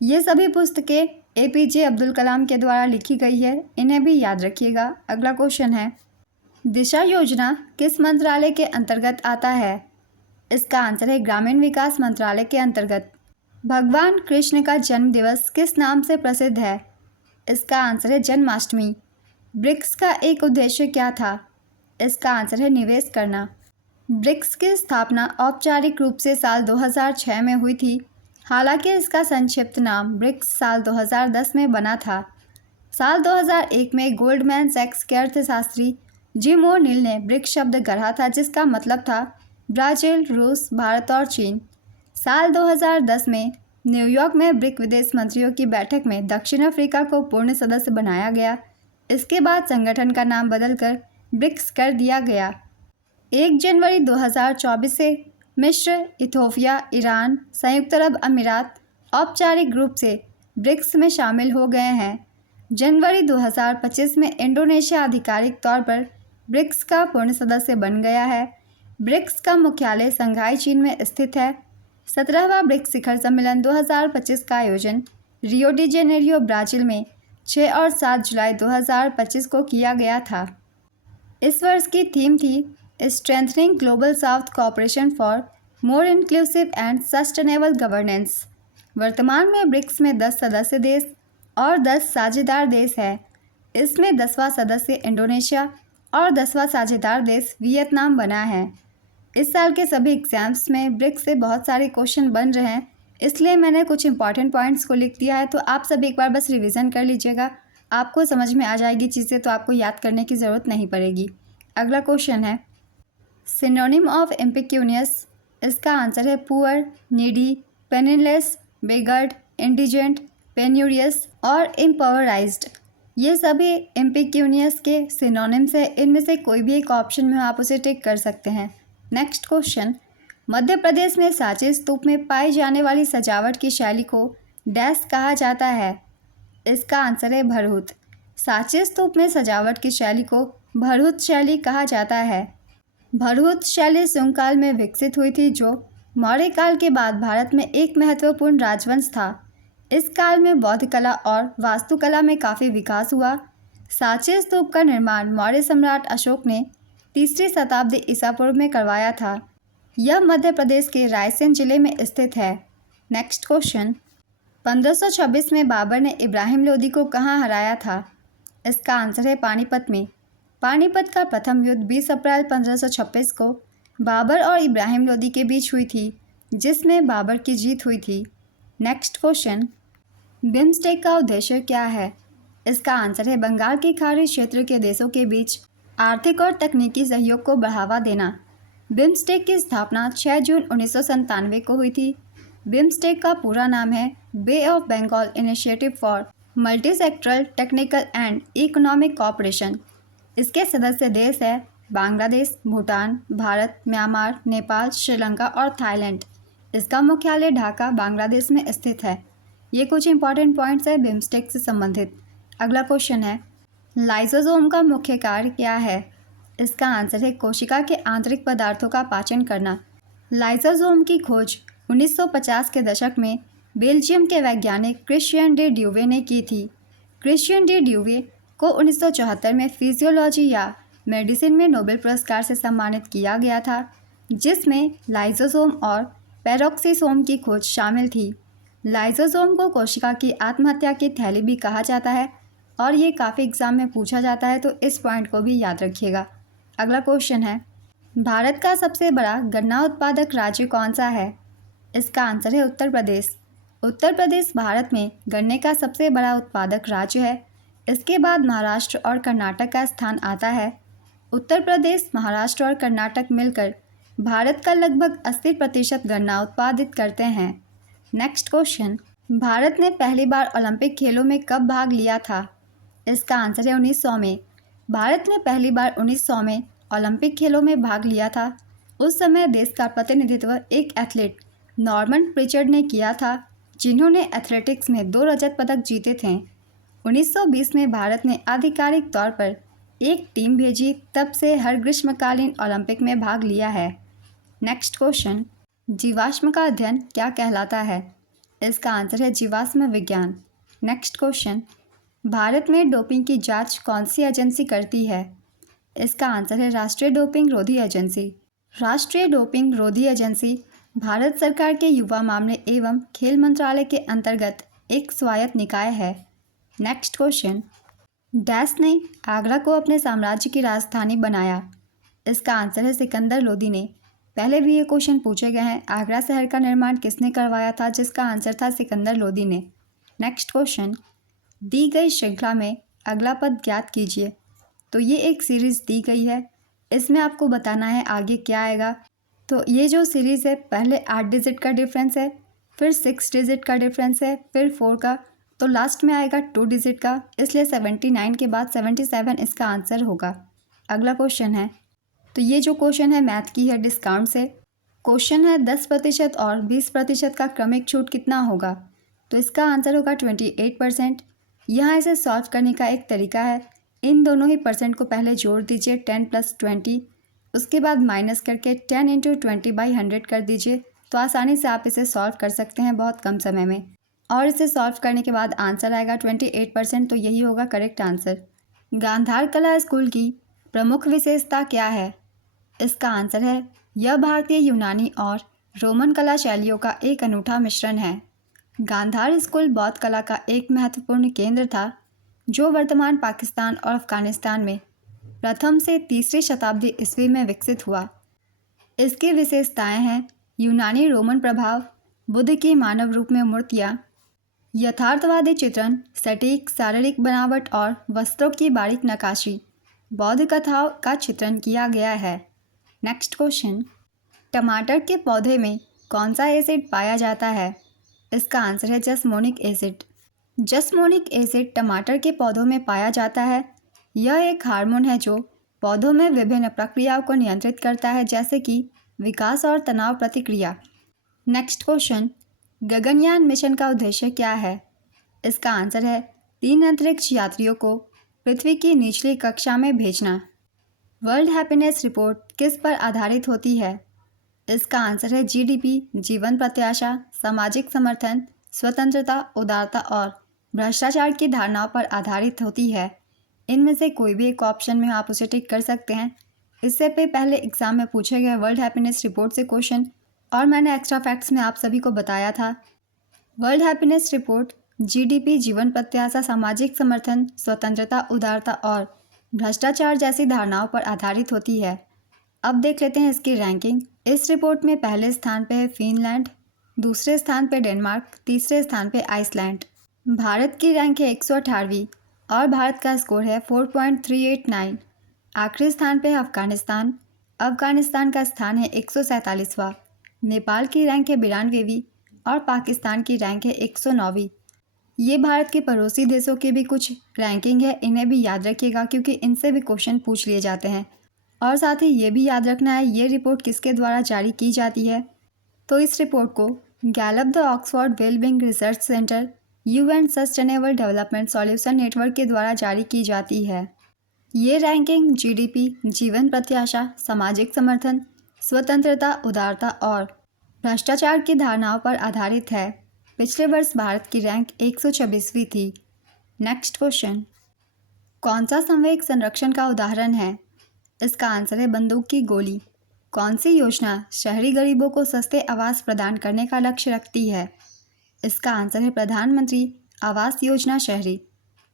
ये सभी पुस्तकें APJ Abdul Kalam के द्वारा लिखी गई है, इन्हें भी याद रखिएगा। अगला क्वेश्चन है, दिशा योजना किस मंत्रालय के अंतर्गत आता है? इसका आंसर है ग्रामीण विकास मंत्रालय के अंतर्गत। भगवान कृष्ण का जन्म दिवस किस नाम से प्रसिद्ध है? इसका आंसर है जन्माष्टमी। ब्रिक्स का एक उद्देश्य क्या था? इसका आंसर है निवेश करना। ब्रिक्स की स्थापना औपचारिक रूप से साल 2006 में हुई थी, हालांकि इसका संक्षिप्त नाम ब्रिक्स साल 2010 में बना था। साल 2001 में गोल्डमैन सैक्स के अर्थशास्त्री जिम ओ'नील ने ब्रिक्स शब्द गढ़ा था, जिसका मतलब था ब्राज़ील, रूस, भारत और चीन। साल 2010 में न्यूयॉर्क में ब्रिक विदेश मंत्रियों की बैठक में दक्षिण अफ्रीका को पूर्ण सदस्य बनाया गया। इसके बाद संगठन का नाम बदलकर ब्रिक्स कर दिया गया। 1 जनवरी 2024 से मिस्र, इथोपिया, ईरान, संयुक्त अरब अमीरात औपचारिक रूप से ब्रिक्स में शामिल हो गए हैं। जनवरी 2025 में इंडोनेशिया आधिकारिक तौर पर ब्रिक्स का पूर्ण सदस्य बन गया है। ब्रिक्स का मुख्यालय शंघाई, चीन में स्थित है। 17वां ब्रिक्स शिखर सम्मेलन 2025 का आयोजन रियो डी जेनेरियो, ब्राज़ील में 6 और 7 जुलाई 2025 को किया गया था। इस वर्ष की थीम थी strengthening global south cooperation for more inclusive and sustainable governance. वर्तमान में ब्रिक्स में 10 सदस्य देश और 10 साझेदार देश हैं। इसमें 10वां सदस्य इंडोनेशिया और 10वां साझेदार देश वियतनाम बना है। इस साल के सभी एग्जाम्स में ब्रिक्स से बहुत सारे क्वेश्चन बन रहे हैं, इसलिए मैंने कुछ इंपॉर्टेंट पॉइंट्स को लिख दिया है, तो आप सब एक बार बस रिवीजन कर लीजिएगा। आपको समझ में आ जाएगी चीज़ें, तो आपको याद करने की ज़रूरत नहीं पड़ेगी। अगला क्वेश्चन है, सिनोनिम ऑफ इम्पिक्यूनियस। इसका आंसर है पुअर, नीडी, पेनिलेस, बेगर्ड, इंडिजेंट, पेन्यूरियस और इम्पावराइज्ड। ये सभी इम्पिक्यूनियस के सिनोनिम्स है। इनमें से कोई भी एक ऑप्शन में आप उसे टिक कर सकते हैं। नेक्स्ट क्वेश्चन, मध्य प्रदेश में सांची स्तूप में पाई जाने वाली सजावट की शैली को डैश कहा जाता है? इसका आंसर है भरहुत। सांची स्तूप में सजावट की शैली को भरहुत शैली कहा जाता है। भरहुत शैली शुंग काल में विकसित हुई थी, जो मौर्य काल के बाद भारत में एक महत्वपूर्ण राजवंश था। इस काल में बौद्ध कला और वास्तुकला में काफ़ी विकास हुआ। सांची स्तूप का निर्माण मौर्य सम्राट अशोक ने 3री शताब्दी ईसा पूर्व में करवाया था। यह मध्य प्रदेश के रायसेन जिले में स्थित है। नेक्स्ट क्वेश्चन, 1526 में बाबर ने इब्राहिम लोदी को कहाँ हराया था? इसका आंसर है पानीपत में। पानीपत का प्रथम युद्ध 20 अप्रैल 1526 को बाबर और इब्राहिम लोदी के बीच हुई थी, जिसमें बाबर की जीत हुई थी। नेक्स्ट क्वेश्चन, बिम्स्टेक का उद्देश्य क्या है? इसका आंसर है बंगाल की खाड़ी क्षेत्र के देशों के बीच आर्थिक और तकनीकी सहयोग को बढ़ावा देना। बिम्स्टेक की स्थापना 6 जून 1997 को हुई थी। बिम्स्टेक का पूरा नाम है bay of Bengal initiative for multi sectoral technical and economic cooperation. इसके सदस्य देश है बांग्लादेश, भूटान, भारत, म्यांमार, नेपाल, श्रीलंका और थाईलैंड। इसका मुख्यालय ढाका, बांग्लादेश में स्थित है। ये कुछ इंपॉर्टेंट पॉइंट्स है बिम्स्टेक से संबंधित। अगला क्वेश्चन है, लाइसोसोम का मुख्य कार्य क्या है? इसका आंसर है कोशिका के आंतरिक पदार्थों का पाचन करना। लाइसोसोम की खोज 1950 के दशक में बेल्जियम के वैज्ञानिक क्रिश्चियन डी ड्यूवे ने की थी। क्रिश्चियन डी ड्यूवे को 1974 में फिजियोलॉजी या मेडिसिन में नोबेल पुरस्कार से सम्मानित किया गया था, जिसमें लाइसोसोम और पेरोक्सीसोम की खोज शामिल थी। लाइसोसोम को कोशिका की आत्महत्या की थैली भी कहा जाता है और ये काफ़ी एग्जाम में पूछा जाता है, तो इस पॉइंट को भी याद रखिएगा। अगला क्वेश्चन है, भारत का सबसे बड़ा गन्ना उत्पादक राज्य कौन सा है? इसका आंसर है उत्तर प्रदेश। उत्तर प्रदेश भारत में गन्ने का सबसे बड़ा उत्पादक राज्य है। इसके बाद महाराष्ट्र और कर्नाटक का स्थान आता है। उत्तर प्रदेश, महाराष्ट्र और कर्नाटक मिलकर भारत का लगभग 80% गन्ना उत्पादित करते हैं। नेक्स्ट क्वेश्चन, भारत ने पहली बार ओलंपिक खेलों में कब भाग लिया था? इसका आंसर है 1900 में। भारत ने पहली बार 1900 में ओलंपिक खेलों में भाग लिया था। उस समय देश का प्रतिनिधित्व एक एथलीट नॉर्मन प्रिचर्ड ने किया था, जिन्होंने एथलेटिक्स में 2 रजत पदक जीते थे। 1920 में भारत ने आधिकारिक तौर पर एक टीम भेजी, तब से हर ग्रीष्मकालीन ओलंपिक में भाग लिया है। नेक्स्ट क्वेश्चन, जीवाश्म का अध्ययन क्या कहलाता है? इसका आंसर है जीवाश्म विज्ञान। नेक्स्ट क्वेश्चन, भारत में डोपिंग की जांच कौन सी एजेंसी करती है? इसका आंसर है राष्ट्रीय डोपिंग रोधी एजेंसी। राष्ट्रीय डोपिंग रोधी एजेंसी भारत सरकार के युवा मामले एवं खेल मंत्रालय के अंतर्गत एक स्वायत्त निकाय है। नेक्स्ट क्वेश्चन, डैश ने आगरा को अपने साम्राज्य की राजधानी बनाया? इसका आंसर है सिकंदर लोदी ने। पहले भी ये क्वेश्चन पूछे गए हैं, आगरा शहर का निर्माण किसने करवाया था? जिसका आंसर था सिकंदर लोदी ने। नेक्स्ट क्वेश्चन, दी गई श्रृंखला में अगला पद ज्ञात कीजिए। तो ये एक सीरीज़ दी गई है, इसमें आपको बताना है आगे क्या आएगा। तो ये जो सीरीज़ है, पहले 8 डिजिट का डिफरेंस है, फिर 6 डिजिट का डिफरेंस है, फिर 4 का, तो लास्ट में आएगा 2 डिजिट का, इसलिए 79 के बाद 77 इसका आंसर होगा। अगला क्वेश्चन है, तो ये जो क्वेश्चन है मैथ की है, डिस्काउंट से क्वेश्चन है 10% और 20% का क्रमिक छूट कितना होगा? तो इसका आंसर होगा 28%। यहाँ इसे सॉल्व करने का एक तरीका है, इन दोनों ही परसेंट को पहले जोड़ दीजिए 10 + 20, उसके बाद माइनस करके 10 × 20/100 कर दीजिए। तो आसानी से आप इसे सॉल्व कर सकते हैं बहुत कम समय में, और इसे सॉल्व करने के बाद आंसर आएगा 28%। तो यही होगा करेक्ट आंसर। गांधार कला स्कूल की प्रमुख विशेषता क्या है? इसका आंसर है यह भारतीय, यूनानी और रोमन कला शैलियों का एक अनूठा मिश्रण है। गांधार स्कूल बौद्ध कला का एक महत्वपूर्ण केंद्र था, जो वर्तमान पाकिस्तान और अफगानिस्तान में प्रथम से 3री शताब्दी ईस्वी में विकसित हुआ। इसकी विशेषताएं हैं यूनानी रोमन प्रभाव, बुद्ध की मानव रूप में मूर्तियाँ, यथार्थवादी चित्रण, सटीक शारीरिक बनावट और वस्त्रों की बारीक नक्काशी। बौद्ध कथाओं का चित्रण किया गया है। नेक्स्ट क्वेश्चन, टमाटर के पौधे में कौन सा एसिड पाया जाता है? इसका आंसर है जस्मोनिक एसिड। जस्मोनिक एसिड टमाटर के पौधों में पाया जाता है। यह एक हार्मोन है जो पौधों में विभिन्न प्रक्रियाओं को नियंत्रित करता है, जैसे कि विकास और तनाव प्रतिक्रिया। नेक्स्ट क्वेश्चन, गगनयान मिशन का उद्देश्य क्या है? इसका आंसर है 3 अंतरिक्ष यात्रियों को पृथ्वी की निचली कक्षा में भेजना। वर्ल्ड हैप्पीनेस रिपोर्ट किस पर आधारित होती है? इसका आंसर है जीडीपी, जीवन प्रत्याशा, सामाजिक समर्थन, स्वतंत्रता, उदारता और भ्रष्टाचार की धारणाओं पर आधारित होती है। इनमें से कोई भी एक ऑप्शन में आप उसे टिक कर सकते हैं। इससे पहले एग्जाम में पूछे गए वर्ल्ड हैप्पीनेस रिपोर्ट से क्वेश्चन, और मैंने एक्स्ट्रा फैक्ट्स में आप सभी को बताया था। वर्ल्ड हैप्पीनेस रिपोर्ट जीडीपी, जीवन प्रत्याशा, सामाजिक समर्थन, स्वतंत्रता, उदारता और भ्रष्टाचार जैसी धारणाओं पर आधारित होती है। अब देख लेते हैं इसकी रैंकिंग। इस रिपोर्ट में पहले स्थान पे है फिनलैंड, दूसरे स्थान पे डेनमार्क, तीसरे स्थान पे आइसलैंड। भारत की रैंक है 118वीं और भारत का स्कोर है 4.389। आखिरी स्थान पे है अफगानिस्तान। अफगानिस्तान का स्थान है 147वां। नेपाल की रैंक है 92वीं और पाकिस्तान की रैंक है 109वीं। ये भारत के पड़ोसी देशों की भी कुछ रैंकिंग है, इन्हें भी याद रखिएगा क्योंकि इनसे भी क्वेश्चन पूछ लिए जाते हैं। और साथ ही ये भी याद रखना है ये रिपोर्ट किसके द्वारा जारी की जाती है। तो इस रिपोर्ट को Gallup the Oxford wellbeing research centre, UN sustainable development solution network के द्वारा जारी की जाती है। ये रैंकिंग जीडीपी, जीवन प्रत्याशा, सामाजिक समर्थन, स्वतंत्रता, उदारता और भ्रष्टाचार की धारणाओं पर आधारित है। पिछले वर्ष भारत की रैंक 126वीं थी। नेक्स्ट क्वेश्चन, कौन सा संवेग संरक्षण का उदाहरण है? इसका आंसर है बंदूक की गोली। कौन सी योजना शहरी गरीबों को सस्ते आवास प्रदान करने का लक्ष्य रखती है? इसका आंसर है प्रधानमंत्री आवास योजना शहरी।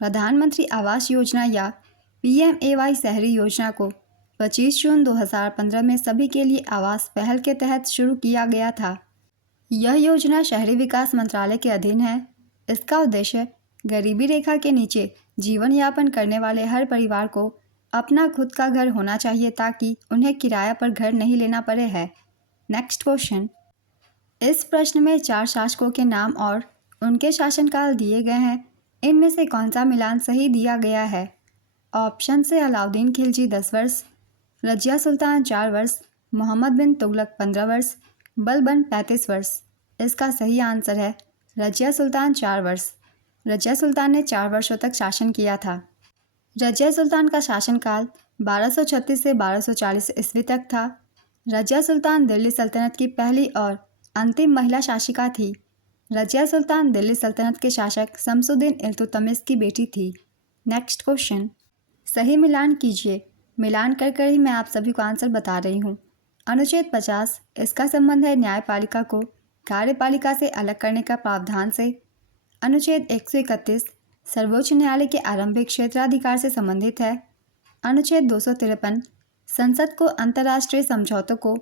प्रधानमंत्री आवास योजना या PMAY शहरी योजना को 25 जून 2015 में सभी के लिए आवास पहल के तहत शुरू किया गया था। यह योजना शहरी विकास मंत्रालय के अधीन है। इसका उद्देश्य गरीबी रेखा के नीचे जीवन यापन करने वाले हर परिवार को अपना खुद का घर होना चाहिए ताकि उन्हें किराया पर घर नहीं लेना पड़े है। नेक्स्ट क्वेश्चन, इस प्रश्न में 4 शासकों के नाम और उनके शासनकाल दिए गए हैं। इनमें से कौन सा मिलान सही दिया गया है? ऑप्शन से अलाउद्दीन खिलजी 10 वर्ष, रजिया सुल्तान 4 वर्ष, मोहम्मद बिन तुगलक 15 वर्ष, बलबन 35 वर्ष। इसका सही आंसर है रजिया सुल्तान 4 वर्ष। रजिया सुल्तान ने 4 वर्षों तक शासन किया था। रजिया सुल्तान का शासनकाल 1236 से 1240 ईस्वी तक था। रजिया सुल्तान दिल्ली सल्तनत की पहली और अंतिम महिला शासिका थी। रजिया सुल्तान दिल्ली सल्तनत के शासक शमसुद्दीन इल्तुतमिश की बेटी थी। नेक्स्ट क्वेश्चन, सही मिलान कीजिए। मिलान कर कर ही मैं आप सभी को आंसर बता रही हूँ। अनुच्छेद 50, इसका संबंध है न्यायपालिका को कार्यपालिका से अलग करने का प्रावधान से। अनुच्छेद 131 सर्वोच्च न्यायालय के आरंभिक क्षेत्राधिकार से संबंधित है। अनुच्छेद 253 संसद को अंतर्राष्ट्रीय समझौतों को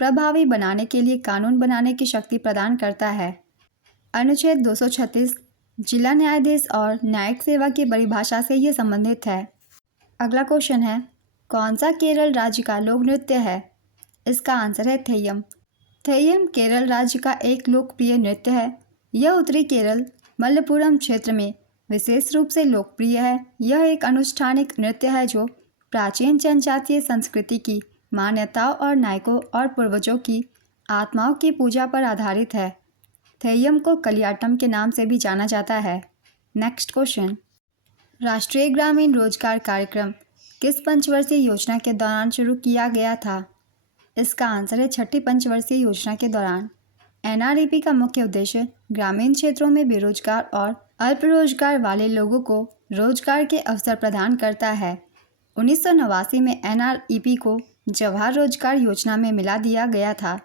प्रभावी बनाने के लिए कानून बनाने की शक्ति प्रदान करता है। अनुच्छेद 236 जिला न्यायाधीश और न्यायिक सेवा की परिभाषा से ये संबंधित है। अगला क्वेश्चन है, कौन सा केरल राज्य का लोक नृत्य है? इसका आंसर है थेय्यम। थेय्यम केरल राज्य का एक लोकप्रिय नृत्य है। यह उत्तरी केरल मलप्पुरम क्षेत्र में विशेष रूप से लोकप्रिय है। यह एक अनुष्ठानिक नृत्य है जो प्राचीन जनजातीय संस्कृति की मान्यताओं और नायकों और पूर्वजों की आत्माओं की पूजा पर आधारित है। थेय्यम को कलियाटम के नाम से भी जाना जाता है। नेक्स्ट क्वेश्चन, राष्ट्रीय ग्रामीण रोजगार कार्यक्रम किस पंचवर्षीय योजना के दौरान शुरू किया गया था? इसका आंसर है 6ठी पंचवर्षीय योजना के दौरान। एनआरईपी का मुख्य उद्देश्य ग्रामीण क्षेत्रों में बेरोजगार और अल्प रोजगार वाले लोगों को रोजगार के अवसर प्रदान करता है। 1989 में एनआरईपी को जवाहर रोजगार योजना में मिला दिया गया था।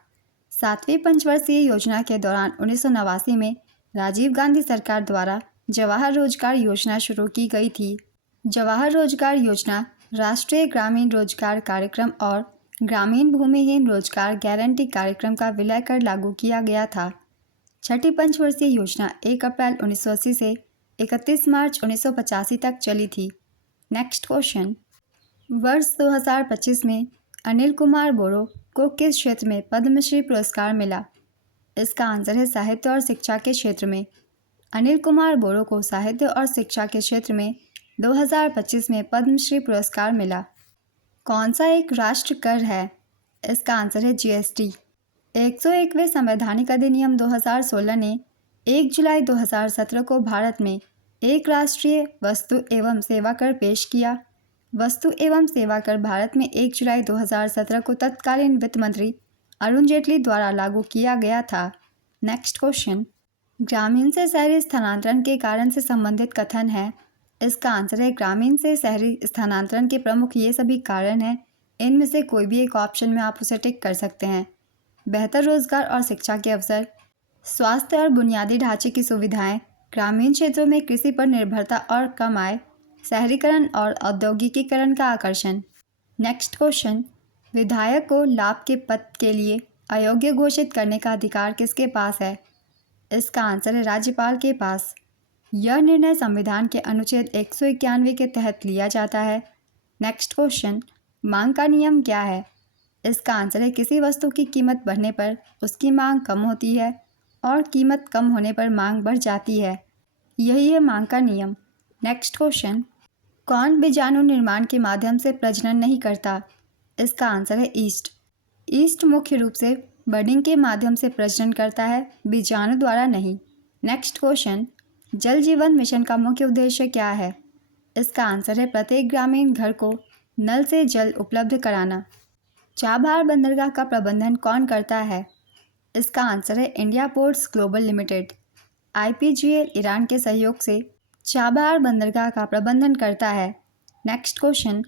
7वीं पंचवर्षीय योजना के दौरान 1989 में राजीव गांधी सरकार द्वारा जवाहर रोजगार योजना शुरू की गई थी। जवाहर रोजगार योजना राष्ट्रीय ग्रामीण रोजगार कार्यक्रम और ग्रामीण भूमिहीन रोजगार गारंटी कार्यक्रम का विलय कर लागू किया गया था। 6ठी पंचवर्षीय योजना 1 अप्रैल 1980 से 31 मार्च 1985 तक चली थी। नेक्स्ट क्वेश्चन, वर्ष 2025 में अनिल कुमार बोरो को किस क्षेत्र में पद्मश्री पुरस्कार मिला? इसका आंसर है साहित्य और शिक्षा के क्षेत्र में। अनिल कुमार बोरो को साहित्य और शिक्षा के क्षेत्र में 2025 में पद्मश्री पुरस्कार मिला। कौन सा एक राष्ट्र कर है? इसका आंसर है जीएसटी। 101वें संवैधानिक अधिनियम 2016 ने 1 जुलाई 2017 को भारत में एक राष्ट्रीय वस्तु एवं सेवा कर पेश किया। वस्तु एवं सेवा कर भारत में 1 जुलाई 2017 को तत्कालीन वित्त मंत्री अरुण जेटली द्वारा लागू किया गया था। नेक्स्ट क्वेश्चन, ग्रामीण से शहरी स्थानांतरण के कारण से संबंधित कथन है। इसका आंसर है ग्रामीण से शहरी स्थानांतरण के प्रमुख ये सभी कारण हैं। इनमें से कोई भी एक ऑप्शन में आप उसे टिक कर सकते हैं। बेहतर रोजगार और शिक्षा के अवसर, स्वास्थ्य और बुनियादी ढांचे की सुविधाएं, ग्रामीण क्षेत्रों में कृषि पर निर्भरता और कम आय, शहरीकरण और औद्योगिकीकरण का आकर्षण। नेक्स्ट क्वेश्चन, विधायक को लाभ के पद के लिए अयोग्य घोषित करने का अधिकार किसके पास है? इसका आंसर है राज्यपाल के पास। यह निर्णय संविधान के अनुच्छेद 191 के तहत लिया जाता है। नेक्स्ट क्वेश्चन, मांग का नियम क्या है? इसका आंसर है किसी वस्तु की कीमत बढ़ने पर उसकी मांग कम होती है और कीमत कम होने पर मांग बढ़ जाती है। यही है मांग का नियम। नेक्स्ट क्वेश्चन, कौन बीजाणु निर्माण के माध्यम से प्रजनन नहीं करता? इसका आंसर है ईस्ट। ईस्ट मुख्य रूप से बर्डिंग के माध्यम से प्रजनन करता है, बीजाणु द्वारा नहीं। नेक्स्ट क्वेश्चन, जल जीवन मिशन का मुख्य उद्देश्य क्या है? इसका आंसर है प्रत्येक ग्रामीण घर को नल से जल उपलब्ध कराना। चाबहार बंदरगाह का प्रबंधन कौन करता है? इसका आंसर है India ports global limited. IPGL Iran के सहयोग से चाबहार बंदरगाह का प्रबंधन करता है। नेक्स्ट क्वेश्चन,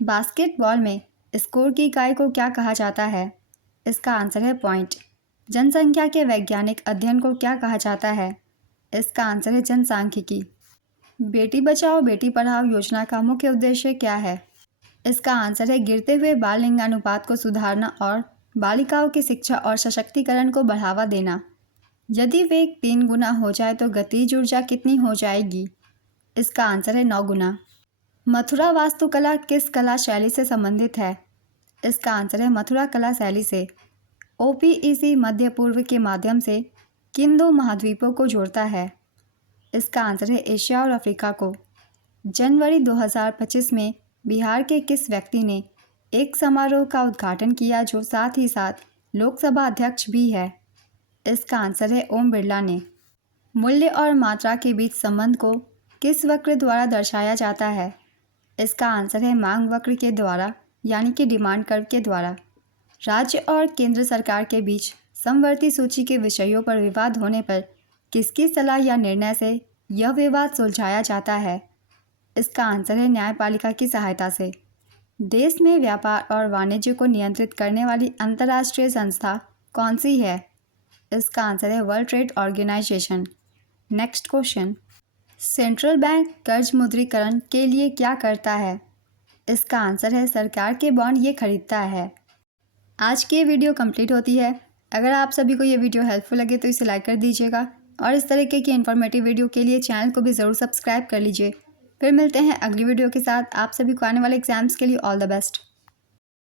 बास्केटबॉल में स्कोर की इकाई को क्या कहा जाता है? इसका आंसर है पॉइंट। जनसंख्या के वैज्ञानिक अध्ययन को क्या कहा जाता है? इसका आंसर है जनसांख्यिकी। बेटी बचाओ बेटी पढ़ाओ योजना का मुख्य उद्देश्य क्या है? इसका आंसर है गिरते हुए बाल लिंगानुपात को सुधारना और बालिकाओं की शिक्षा और सशक्तिकरण को बढ़ावा देना। यदि वेग 3 गुना हो जाए तो गतिज ऊर्जा कितनी हो जाएगी? इसका आंसर है 9 गुना। मथुरा वास्तुकला किस कला शैली से संबंधित है? इसका आंसर है मथुरा कला शैली से। OPEC मध्य पूर्व के माध्यम से किन दो महाद्वीपों को जोड़ता है? इसका आंसर है एशिया और अफ्रीका को। जनवरी 2025 में बिहार के किस व्यक्ति ने एक समारोह का उद्घाटन किया जो साथ ही साथ लोकसभा अध्यक्ष भी है? इसका आंसर है ओम बिरला ने। मूल्य और मात्रा के बीच संबंध को किस वक्र द्वारा दर्शाया जाता है? इसका आंसर है मांग वक्र के द्वारा, यानी कि डिमांड कर्व के द्वारा। राज्य और केंद्र सरकार के बीच समवर्ती सूची के विषयों पर विवाद होने पर किसकी सलाह या निर्णय से यह विवाद सुलझाया जाता है? इसका आंसर है न्यायपालिका की सहायता से। देश में व्यापार और वाणिज्य को नियंत्रित करने वाली अंतर्राष्ट्रीय संस्था कौन सी है? इसका आंसर है world trade organisation. Next question, central bank कर्ज मुद्रीकरण के लिए क्या करता है? इसका आंसर है सरकार के बॉन्ड ये खरीदता है। आज की ये वीडियो कंप्लीट होती है। अगर आप सभी को ये वीडियो हेल्पफुल लगे तो इसे लाइक कर दीजिएगा और इस तरीके की इन्फॉर्मेटिव वीडियो के लिए चैनल को भी ज़रूर सब्सक्राइब कर लीजिए। फिर मिलते हैं अगली वीडियो के साथ। आप सभी को आने वाले एग्जाम्स के लिए ऑल द बेस्ट।